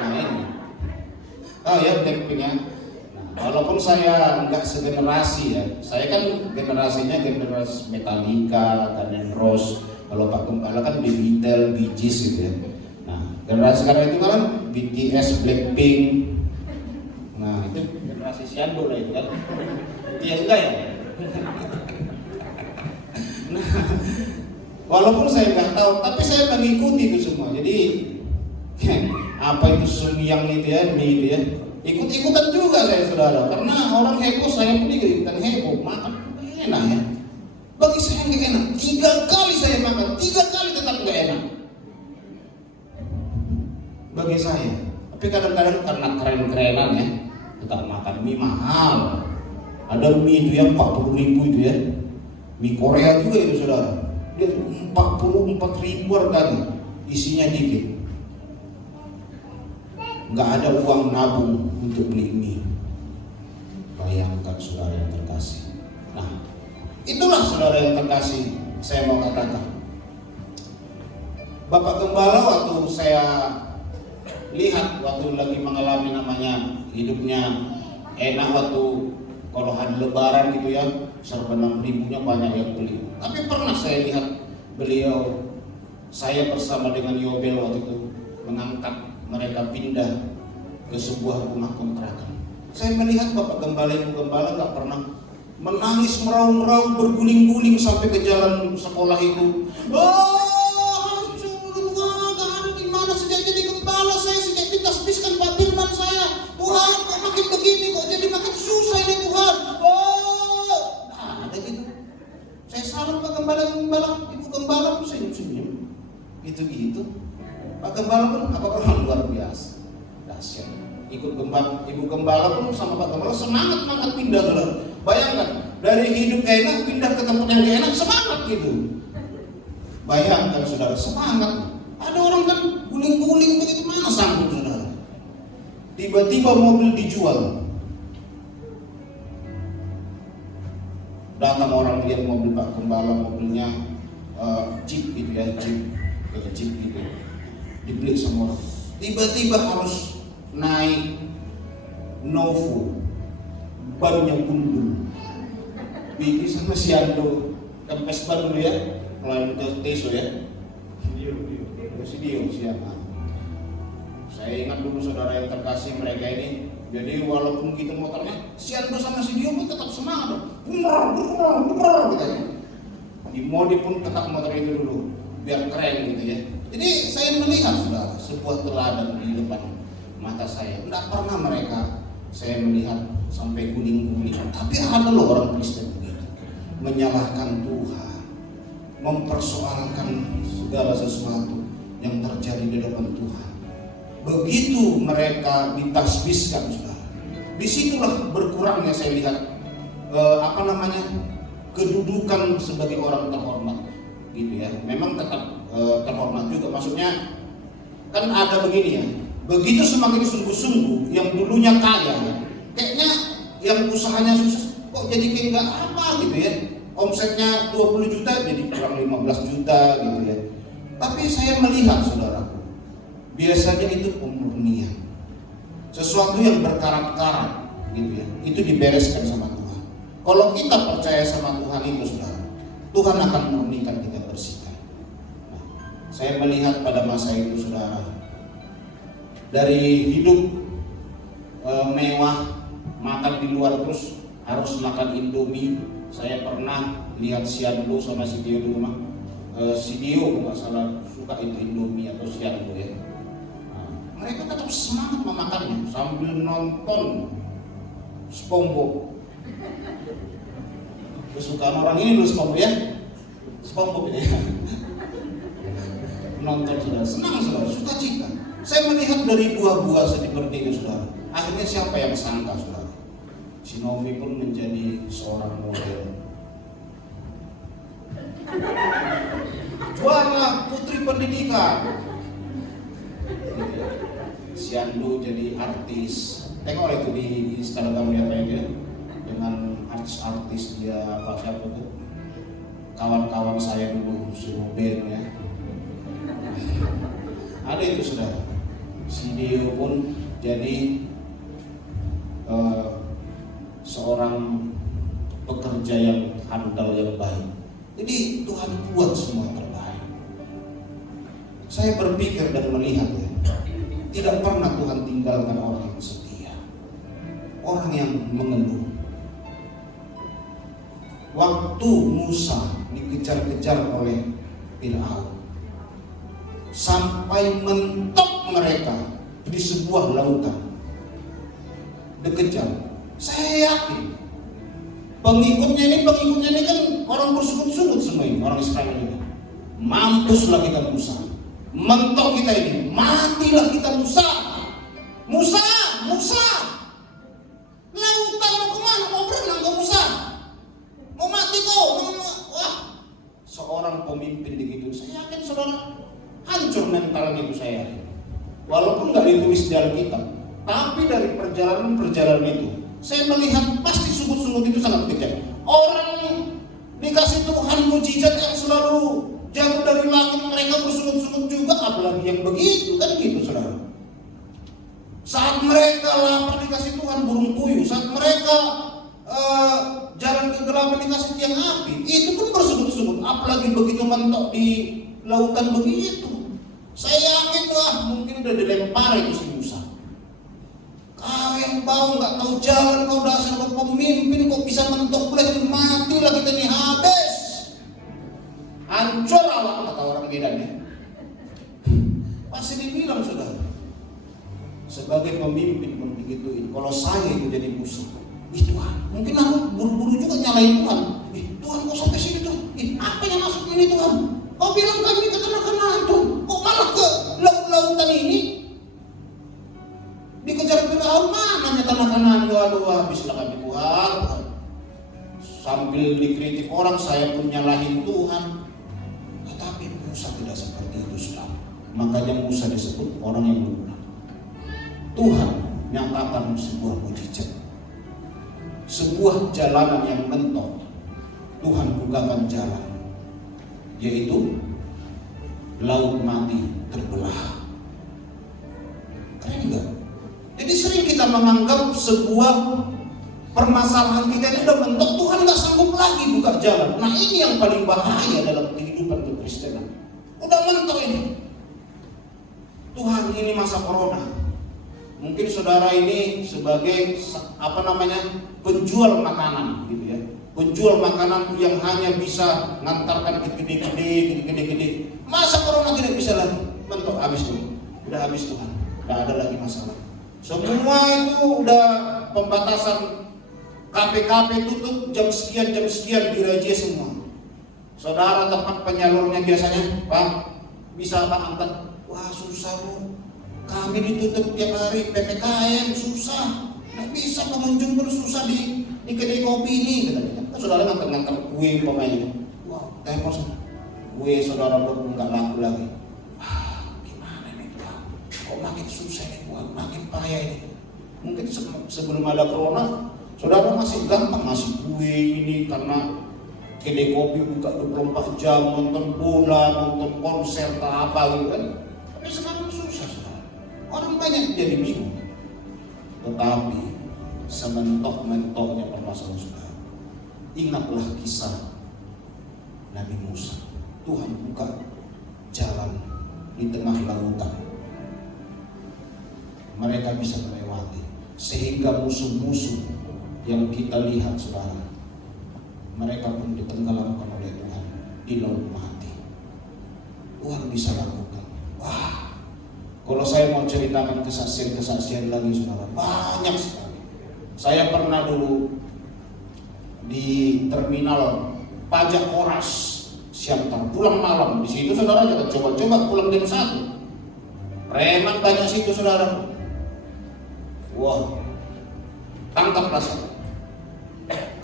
nah ini, oh ya Blackpink ya. Nah, walaupun saya nggak segenerasi ya, saya kan generasinya generasi Metallica, Guns N' Roses. Kalau Pak Gembala kan The Beatles, Bee Gees gitu ya. Nah generasi sekarang itu kan BTS, Blackpink. Nah itu generasi Siando lah itu kan. Iya enggak ya? Nah, walaupun saya nggak tahu, tapi saya mengikuti itu semua. Jadi apa itu Sumyang itu ya, mie itu ya, ikut-ikutan juga saya saudara. Karena orang heboh, saya pun ikutan heboh. Makan enak ya. Bagi saya nggak enak. 3 kali saya makan, 3 kali tetap nggak enak. Bagi saya. Tapi kadang-kadang karena keren-kerenan ya, tetap makan mie mahal. Ada mie itu yang 40.000 itu ya, mie Korea juga itu saudara. Dia 44.000 harganya, isinya dikit. Nggak ada uang nabung untuk beli mie. Bayangkan saudara yang terkasih. Nah, itulah saudara yang terkasih, saya mau katakan. Bapak Gembala waktu saya lihat waktu lagi mengalami namanya hidupnya enak, waktu kalau hari lebaran gitu ya, serba 6.000-nya banyak yang beli. Tapi pernah saya lihat beliau, saya bersama dengan Yobel waktu itu mengangkat mereka pindah ke sebuah rumah kontrakan. Saya melihat Bapak Gembala, Ibu Gembala nggak pernah menangis meraung-raung berguling-guling sampai ke jalan sekolah itu. Sejak jadi gembala saya, sejak ditasbihkan Pak Firman saya, Tuhan kok makin begini, kok jadi makin susah ini Tuhan. Nah ada gitu. Saya salam Pak Gembala, Ibu Gembala pun senyum-senyum gitu-gitu. Pak Gembala pun apa orang luar biasa, dahsyat. Ikut Ibu Gembala pun sama Pak Gembala semangat pindah saudara. Bayangkan dari hidup enak pindah ke tempat yang enak, semangat gitu. Bayangkan saudara, semangat. Ada orang kan guling-guling begitu, mana sanggup saudara. Tiba-tiba mobil dijual. Datang orang lihat mobil Pak Gembala, mobilnya Jeep gitu ya, Jeep gitu. Dibeli sama orang. Tiba-tiba harus naik Novo, bannya gundul. Bikin sama Siando, kempes ban dulu ya, lain Teso ya. Video siapa? Saya ingat dulu saudara yang terkasih mereka ini. Jadi walaupun kita motornya Siando sama si Dio pun tetap semangat. Gitu. dimodi pun tetap motor itu dulu biar keren gitu ya. Jadi saya melihat saudara sebuah teladan di depan mata saya. Tidak pernah mereka saya melihat sampai guling-guling. Tapi ada loh orang Kristen begitu, menyalahkan Tuhan, mempersoalkan segala sesuatu yang terjadi di depan Tuhan. Begitu mereka ditasbiskan, saudara, disitulah berkurangnya saya lihat kedudukan sebagai orang terhormat, gitu ya. Memang tetap terhormat juga, maksudnya kan ada begini ya. Begitu semakin sungguh-sungguh, yang dulunya kaya, kayaknya yang usahanya susah, kok jadi kayak nggak apa gitu ya. Omsetnya 20 juta jadi kurang 15 juta gitu ya. Tapi saya melihat saudaraku, biasanya itu pemurnian, sesuatu yang berkarat-karat gitu ya, itu dibereskan sama Tuhan. Kalau kita percaya sama Tuhan itu saudara, Tuhan akan memurnikan kita, bersihkan. Nah, saya melihat pada masa itu saudara, dari hidup mewah, makan di luar terus harus makan Indomie. Saya pernah lihat Siando sama si Dio di rumah. Si Dio nggak salah suka itu Indomie atau Siando ya. Nah, mereka tetap semangat memakannya sambil nonton SpongeBob. Kesukaan orang ini loh SpongeBob ya, SpongeBob ya. Nonton saudara, senang saudara, sukacita. Saya melihat dari buah-buah seperti itu saudara. Akhirnya siapa yang sangka saudara? Si Naomi pun menjadi seorang model. Juara putri pendidikan. Si Andu jadi artis. Tengok itu di Instagram dia apa ya, dengan artis-artis dia apa siapa tuh? Kawan-kawan saya dulu si Ruben ya. Ada itu saudara. Si Dio pun jadi seorang pekerja yang handal yang baik. Jadi Tuhan buat semua terbaik. Saya berpikir dan melihat ya, tidak pernah Tuhan tinggalkan orang yang setia, orang yang mengeluh. Waktu Musa dikejar-kejar oleh Firaun, sampai mentok mereka di sebuah lautan, dikejar. Saya yakin pengikutnya ini kan orang bersungut-sungut semua ini, orang Israel ini. Mampuslah kita Musa, mentok kita ini, matilah kita Musa. Musa, lautan mau kemana? Mau berenang kau Musa? Mau mati kau? Wah, seorang pemimpin begitu, saya yakin saudara hancur mentalnya itu saya yakin. Walaupun nggak ditulis di Alkitab, tapi dari perjalanan itu saya melihat pasti sungut-sungut itu sangat kejam. Orang dikasih Tuhan mujizat yang selalu jatuh dari langit, mereka bersungut-sungut juga, apalagi yang begitu kan gitu saudara. Saat mereka lapar dikasih Tuhan burung puyuh, saat mereka jalan kegelapan dikasih tiang api, itu pun bersungut-sungut, apalagi begitu mentok di lautan begitu. Saya yakin mungkin udah dilempar itu si Musa. Kau yang bau nggak tahu jalan, kau dasar kau pemimpin, kok bisa mentok boleh matilah kita ini, habis hancur awak, kata orang Medan ya. Pasti dibilang saudara, sebagai pemimpin pun begituin. Kalau saya itu jadi musuh, Tuhan, mungkin aku buru-buru juga nyalain Tuhan. Tuhan kok sampai sini tuh? Apa yang masuk ini Tuhan? Kau bilang kami ke tanah itu, kok malah ke laut-lautan ini? Dikejar Firaun, mana tanah Kanaan? Aduh, habislah kami Tuhan. Sambil dikritik orang, saya pun nyalahin Tuhan. Tetapi Musa tidak seperti itu, saudara. Makanya Musa disebut orang yang lunak. Tuhan nyatakan sebuah mujizat, sebuah jalanan yang mentok. Tuhan bukakan jalan, yaitu laut mati terbelah. Keren enggak? Jadi sering kita menganggap sebuah permasalahan kita ini udah mentok, Tuhan nggak sanggup lagi buka jalan. Nah ini yang paling bahaya dalam kehidupan kekristenan. Udah mentok ini. Tuhan, ini masa corona. Mungkin saudara ini sebagai penjual makanan gitu ya. penjual makanan yang hanya bisa ngantarkan gede-gede. Masa corona tidak bisa lagi? Mentok habis tuh, udah habis Tuhan, udah ada lagi masalah. Semua itu udah pembatasan, KPKP tutup jam sekian dirajia semua. Saudara tempat penyalurnya biasanya, Pak, bisa Pak angkat? Wah susah Bu, kami ditutup tiap hari, PPKM susah, nggak bisa pengunjung terus susah di kedai kopi ini katanya. Kan saudara ngantar kue pemainnya, wah temos kue saudara belum nggak laku lagi. Gimana ini Tuhan? Kok makin susah nih Tuhan, makin payah ini. Mungkin sebelum ada corona, saudara masih gampang ngasih kue ini karena kedai kopi buka 24 jam, nonton bola, nonton konser, apa gitu kan. Tapi sekarang susah saudara. Orang banyak jadi bingung. Tetapi sementok-mentoknya permasalahan saudara, ingatlah kisah Nabi Musa. Tuhan buka jalan di tengah lautan, mereka bisa melewati, sehingga musuh-musuh yang kita lihat saudara, mereka pun ditenggelamkan oleh Tuhan di laut mati. Tuhan bisa lakukan. Wah, kalau saya mau ceritakan kesaksian lagi saudara, banyak sekali. Saya pernah dulu di terminal pajak Oras Siantar, pulang malam di situ saudara, kita coba pulang jam 1. Preman banyak situ saudara. Wah, tangkaplah saya.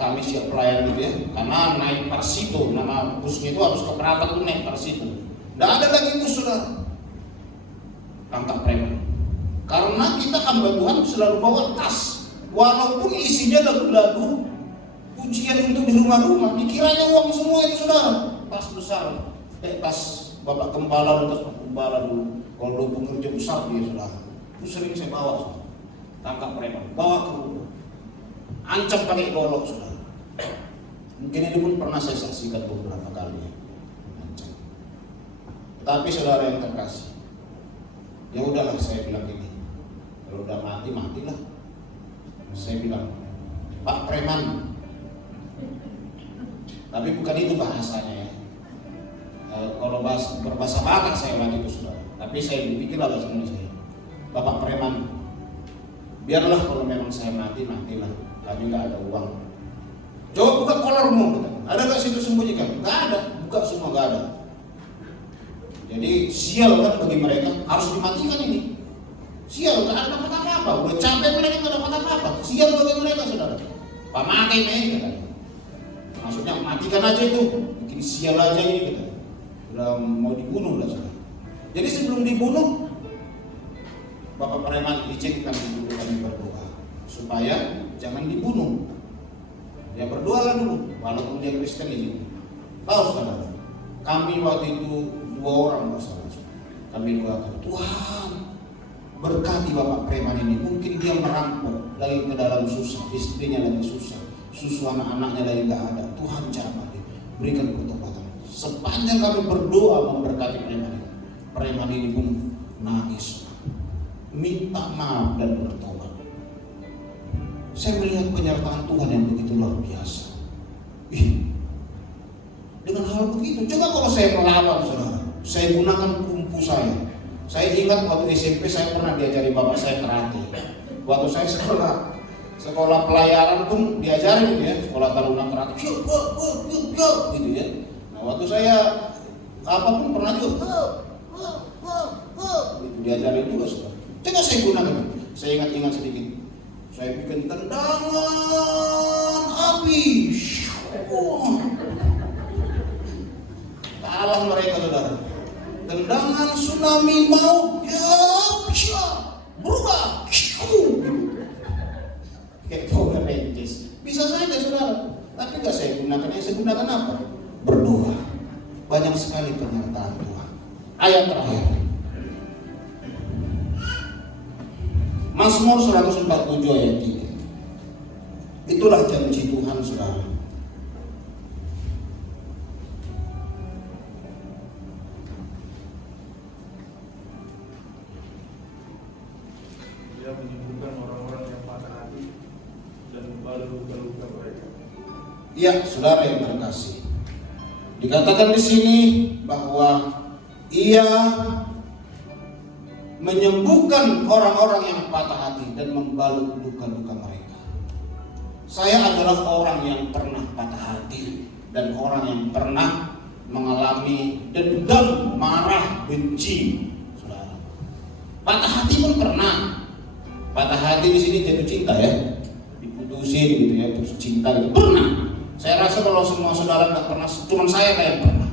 Kami siap pelayan gitu ya, karena naik Parsito, nama busnya itu harus ke Perapat tuh naik Parsito. Nggak ada lagi bus saudara. Tangkap preman. Karena kita hamba Tuhan selalu bawa tas, walaupun isinya lagu-lagu pujian untuk di rumah-rumah, dikiranya uang semua itu saudara. Tas besar, tas bapak gembala dan tas bapak gembala dulu. Kalau dulu pengerja besar dia saudara, itu sering saya bawa saudara. Tangkap preman, bawa ke rumah, ancam pakai golok saudara. Mungkin ini pun pernah saya saksikan beberapa kali ya. Ancam. Tapi saudara yang terkasih, ya udahlah saya bilang gini, kalau udah matilah. Saya bilang, Pak preman, tapi bukan itu bahasanya ya. Kalau berbahasa Batak saya lagi itu saudara, tapi saya pikirlah bahasa Indonesia. Bapak preman, biarlah kalau memang saya matilah, kami nggak ada uang. Coba buka kolormu, ada nggak situ sembunyikan? Nggak ada, buka semua nggak ada. Jadi sial kan bagi mereka, harus dimatikan ini. Sial, nggak ada dapat apa-apa, udah capek mereka nggak dapat apa-apa. Sial bagi mereka saudara. Pak mati nih katanya. Maksudnya matikan aja itu, bikin sial aja ini kita. Udah mau dibunuh lah saudara. Jadi sebelum dibunuh, Bapak preman izinkan dulu kami berdoa supaya jangan dibunuh. Ya berdoalah dulu, walaupun dia Kristen ini. Tahu saudara, kami waktu itu 2 orang saudara. Kami doakan, Tuhan berkati Bapak preman ini. Mungkin dia merampok lagi ke dalam susah, istrinya lagi susah, susu anak-anaknya lagi nggak ada. Tuhan jamah dia, berikan pertobatan. Sepanjang kami berdoa memberkati preman ini pun nangis, minta maaf dan bertobat. Saya melihat penyertaan Tuhan yang begitu luar biasa. Dengan hal begitu, coba kalau saya melawan saudara, saya gunakan kumpu saya. Saya ingat waktu SMP saya pernah diajari bapak saya karate. Waktu saya sekolah pelayaran pun diajarin ya, sekolah taruna karate. Gitu ya. Nah waktu saya apapun pernah juga gitu, diajarin juga saudara. Coba saya gunakan. Saya ingat sedikit. Saya bikin tendangan api. Kalah mereka saudara. Tendangan tsunami mau berubah. Kayak Power Rangers. Bisa saja saudara. Tapi nggak saya gunakan. Yang saya gunakan apa? Berdoa. Banyak sekali penyertaan Tuhan. Ayat terakhir. Mazmur 147 ayat 3. Itulah janji Tuhan saudara. Dia menyembuhkan orang-orang yang patah hati dan membalut luka-luka mereka. Ya, saudara yang terkasih, dikatakan di sini bahwa ia menyembuhkan orang-orang yang patah hati dan membalut luka-luka mereka. Saya adalah orang yang pernah patah hati dan orang yang pernah mengalami dendam, marah, benci. Saudara, patah hati pun pernah. Patah hati di sini jatuh cinta ya, diputusin gitu ya, terus cinta gitu pernah. Saya rasa kalau semua saudara nggak pernah, cuma saya yang pernah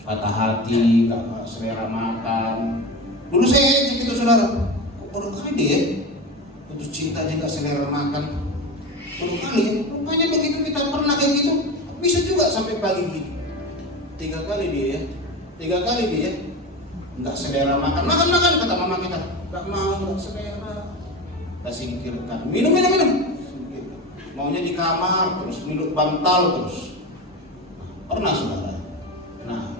patah hati, nggak selera makan. Dulu saya gitu saudara, kok baru kali ya putus cinta dia nggak selera makan, baru kali ya. Rupanya begitu kita pernah kayak gitu, bisa juga sampai pagi gitu. 3 kali dia nggak selera makan kata mama kita, nggak mau, nggak selera, kita singkirkan, minum, maunya di kamar terus minum bantal terus. Pernah saudara. Nah,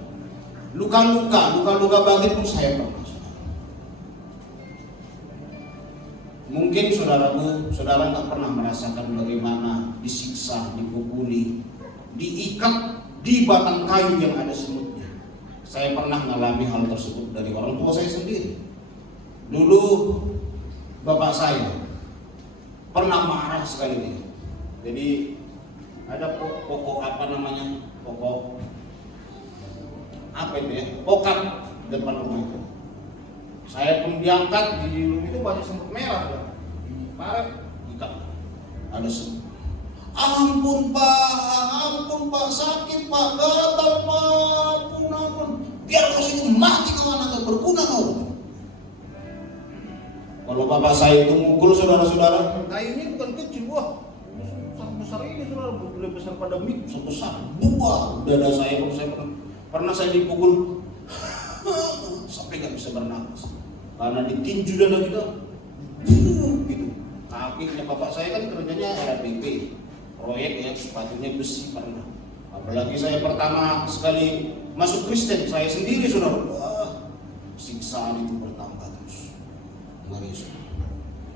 luka-luka batin pun saya pernah. Mungkin saudara nggak pernah merasakan bagaimana disiksa, dipukuli, diikat di batang kayu yang ada semutnya. Saya pernah mengalami hal tersebut dari orang tua saya sendiri. Dulu bapak saya pernah marah sekali dia. Jadi ada pokok apa namanya, pokok apa itu ya, pokat depan rumah itu. Saya pun diangkat di rumah itu banyak semut merah, paret, ikat, ada semut. Ampun pak, sakit pak, gatal pak, ampun. Biar kau situ mati kau anak berguna kau. Kalau bapak saya itu mukul saudara-saudara, kayunya bukan kecil, wah, besar ini saudara, lebih besar pada mik, sebesar buah dada saya. Pernah saya dipukul sampai nggak bisa bernapas karena ditinju dada kita, gitu. Kakinya bapak saya kan kerjanya RPP, proyek ya, sepatunya besi pernah. Apalagi saya pertama sekali masuk Kristen, saya sendiri saudara, wah, siksaan itu bertambah terus.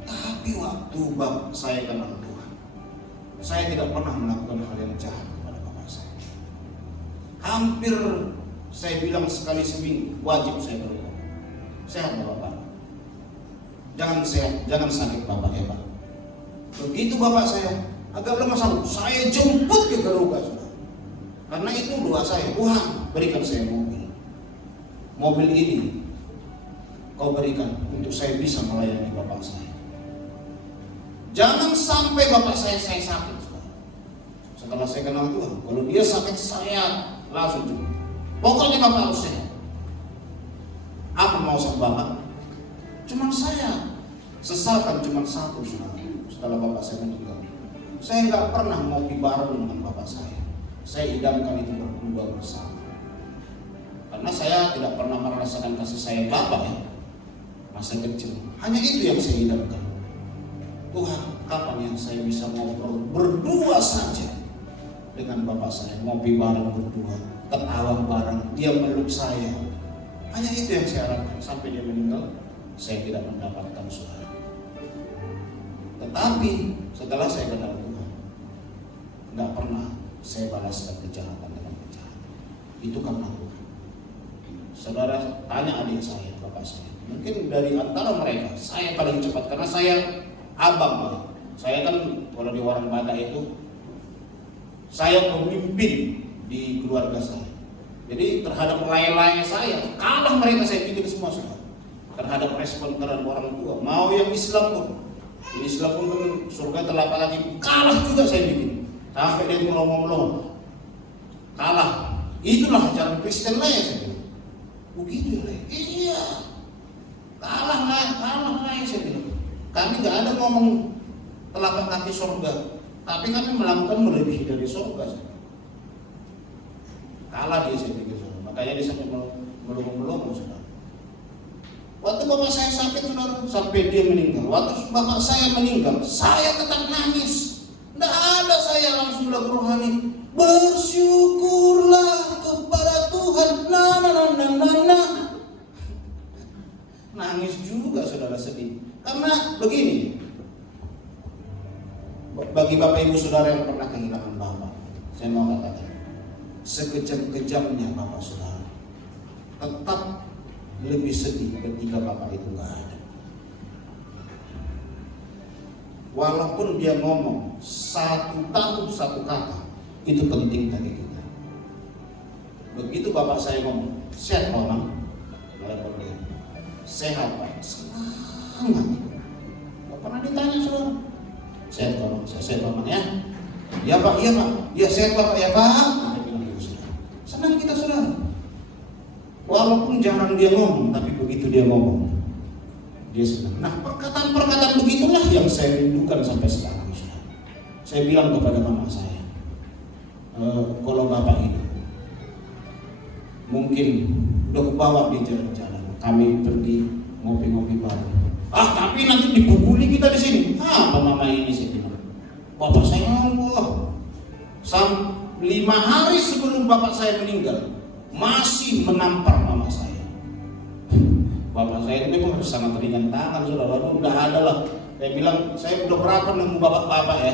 Tapi waktu saya kenal Tuhan, saya tidak pernah melakukan hal yang jahat kepada bapak saya. Hampir saya bilang sekali seminggu wajib saya berdoa. Sehat bapak, jangan sakit bapak ya pak. Begitu bapak saya agak lemah sakit, saya jemput ke Garuga saudara. Karena itu doa saya, Tuhan berikan saya mobil ini kau berikan untuk saya bisa melayani bapak saya. Jangan sampai bapak saya sakit. Setelah saya kenal Tuhan, kalau dia sakit saya langsung jemput. Pokoknya bapak harus sehat. Apa mau sama bapak? Cuman saya sesalkan cuma satu setelah bapak saya meninggal. Saya nggak pernah ngopi bareng dengan bapak saya. Saya idamkan itu berdua bersama. Karena saya tidak pernah merasakan kasih sayang bapak ya, masa kecil. Hanya itu yang saya idamkan. Tuhan, kapan yang saya bisa ngobrol berdua saja dengan bapak saya, ngopi bareng berdua, ketawa bareng, dia meluk saya. Hanya itu yang saya harapkan. Sampai dia meninggal, saya tidak mendapatkan suara. Tetapi setelah saya kenal Tuhan, nggak pernah saya balaskan kejahatan dengan kejahatan. Itu karena Tuhan. Saudara tanya adik saya, bapak saya, mungkin dari antara mereka saya paling cepat karena saya abang. Saya kan kalau di Warang Bata itu saya pemimpin di keluarga saya. Jadi terhadap nilai-nilai saya kalah mereka, saya pikir semua sudah. Terhadap respon terhadap orang tua, mau yang Islam pun kan surga telapak kaki, kalah juga saya bikin. Sampai dia melomong-melomong, kalah. Itulah ajaran Kristen lah ya saya bilang. Begitu ya, iya. Kalah lah saya bilang. Kami nggak ada ngomong telapak kaki surga, tapi kami melakukan melebihi dari surga. Kalah dia saya pikir, makanya dia sampai melomong-melomong saudara. Waktu bapak saya sakit saudara, sampai dia meninggal. Waktu bapak saya meninggal, saya tetap nangis. Tidak ada saya langsung lagu rohani. Bersyukurlah kepada Tuhan. Nangis juga saudara, sedih. Karena begini, bagi bapak ibu saudara yang pernah kehilangan bapak, Saya mau katakan, sekejam-kejamnya Bapak Saudara, tetap lebih sedih ketika Bapak itu nggak ada. Walaupun dia ngomong 1 tahun 1 kata, itu penting bagi kita. Begitu Bapak saya ngomong, sehat orang, sehat Pak, semangat. Gak pernah ditanya Saudara, sehat orang, sehat orang ya? Ya Pak, iya Pak, ya sehat Bapak ya Pak. Senang kita Saudara. Walaupun jarang dia ngomong, tapi begitu dia ngomong, dia senang. Nah, perkataan-perkataan begitulah yang saya rindukan sampai sekarang. Saya bilang kepada mama saya, kalau Bapak hidup, mungkin udah bawa di jalan-jalan, kami pergi ngopi-ngopi bareng. Tapi nanti dipukuli kita di sini. Apa mama ini saya bilang? Bapak saya ngomong, 5 hari sebelum Bapak saya meninggal, masih menampar mama saya. Bapak saya itu memang sangat ringan tangan, Saudara. Udah ada lah. Saya bilang, saya udah berapa nemu bapak-bapak ya,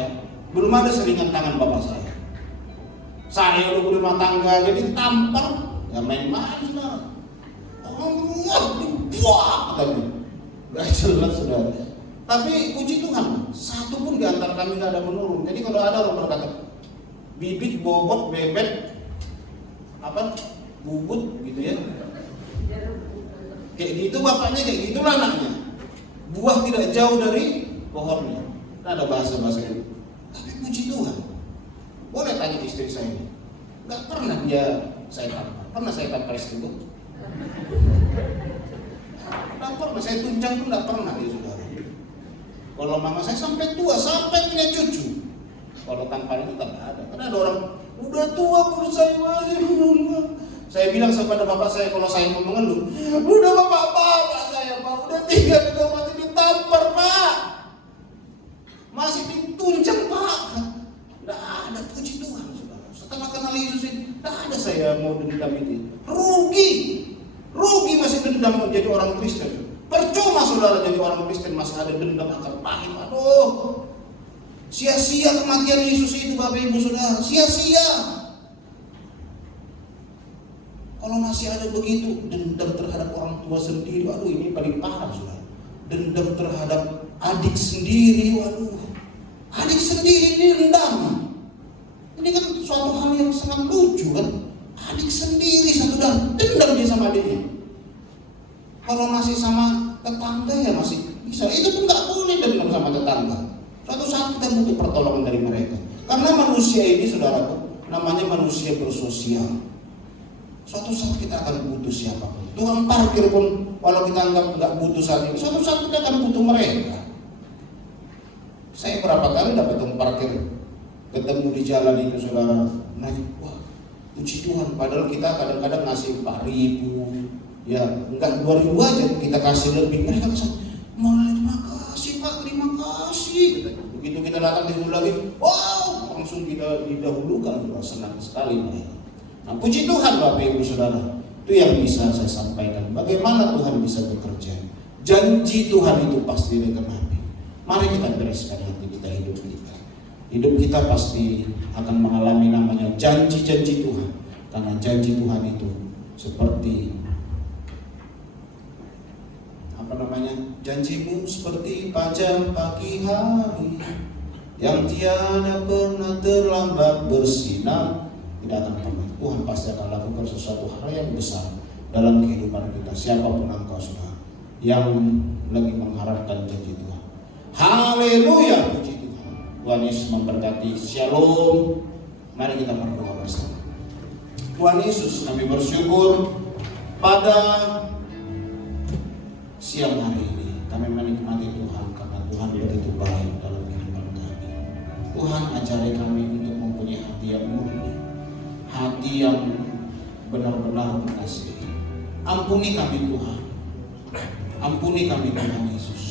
belum ada seringan tangan bapak saya. Saya udah berumah tangga, jadi tampar, nggak main-main Saudara. Wah, katanya, nggak jelas Saudara. Tapi puji Tuhan, satu pun di antara kami nggak ada menurun. Jadi kalau ada orang berkata, bibit, bobot, bebek, bubut gitu ya, kayak gitu bapaknya, kayak gitulah anaknya. Buah tidak jauh dari pohonnya. Ada bahasa-bahasa itu. Tapi puji Tuhan, boleh tanya istri saya ini, nggak pernah saya tampar. Pernah saya tampar istri itu? Nggak pernah. Saya tuncang pun nggak pernah dia Saudara. Kalau mama saya sampai tua, sampai punya cucu, kalau tampar itu tak ada. Karena ada orang udah tua pun saya masih. Saya bilang kepada bapak saya, kalau saya mau mengeluh, udah bapak saya Pak, udah 3 juga masih ditampar Pak, masih dituncang Pak. Nggak ada, puji Tuhan Saudara. Setelah kenal Yesus ini, nggak ada saya mau dendam itu. Rugi masih dendam menjadi orang Kristen. Percuma Saudara jadi orang Kristen masih ada dendam akar pahit. Aduh, sia-sia kematian Yesus itu Bapak Ibu Saudara, sia-sia. Kalau masih ada begitu, dendam terhadap orang tua sendiri, aduh ini paling parah Saudara. Dendam terhadap adik sendiri, waduh. Adik sendiri dendam. Ini kan suatu hal yang sangat lucu kan. Adik sendiri satu dendam dia sama adiknya. Kalau masih sama tetangga ya masih bisa. Itu pun nggak boleh dendam sama tetangga. Suatu saat kita butuh pertolongan dari mereka. Karena manusia ini Saudaraku, namanya manusia bersosial. Suatu saat kita akan butuh siapapun. Tukang parkir pun kalau kita anggap nggak butuh saat ini, suatu saat kita akan butuh mereka. Saya berapa kali dapat tukang parkir ketemu di jalan itu Saudara, naik, wah puji Tuhan. Padahal kita kadang-kadang ngasih 4.000, ya enggak 2.000 aja kita kasih lebih. Mereka kasih, terima kasih Pak, terima kasih. Begitu kita datang di lagi, wow, langsung kita didahulukan. Senang sekali mereka. Nah, puji Tuhan Bapak Ibu Saudara, itu yang bisa saya sampaikan. Bagaimana Tuhan bisa bekerja? Janji Tuhan itu pasti digenapi. Mari kita bereskan hati kita, hidup kita. Hidup kita pasti akan mengalami namanya janji-janji Tuhan. Karena janji Tuhan itu seperti janjimu seperti fajar pagi hari yang tiada pernah terlambat bersinar. Tidak akan pernah. Tuhan pasti akan lakukan sesuatu hal yang besar dalam kehidupan kita. Siapapun engkau Saudara yang lagi mengharapkan janji Tuhan. Haleluya, puji Tuhan. Tuhan Yesus memberkati. Shalom. Mari kita berdoa bersama. Tuhan Yesus, kami bersyukur pada siang hari ini kami menikmati Tuhan karena Tuhan begitu baik dalam kehidupan kami. Tuhan ajari kami untuk mempunyai hati yang murni, hati yang benar-benar mengasihi. Ampuni kami Tuhan, ampuni kami Tuhan Yesus.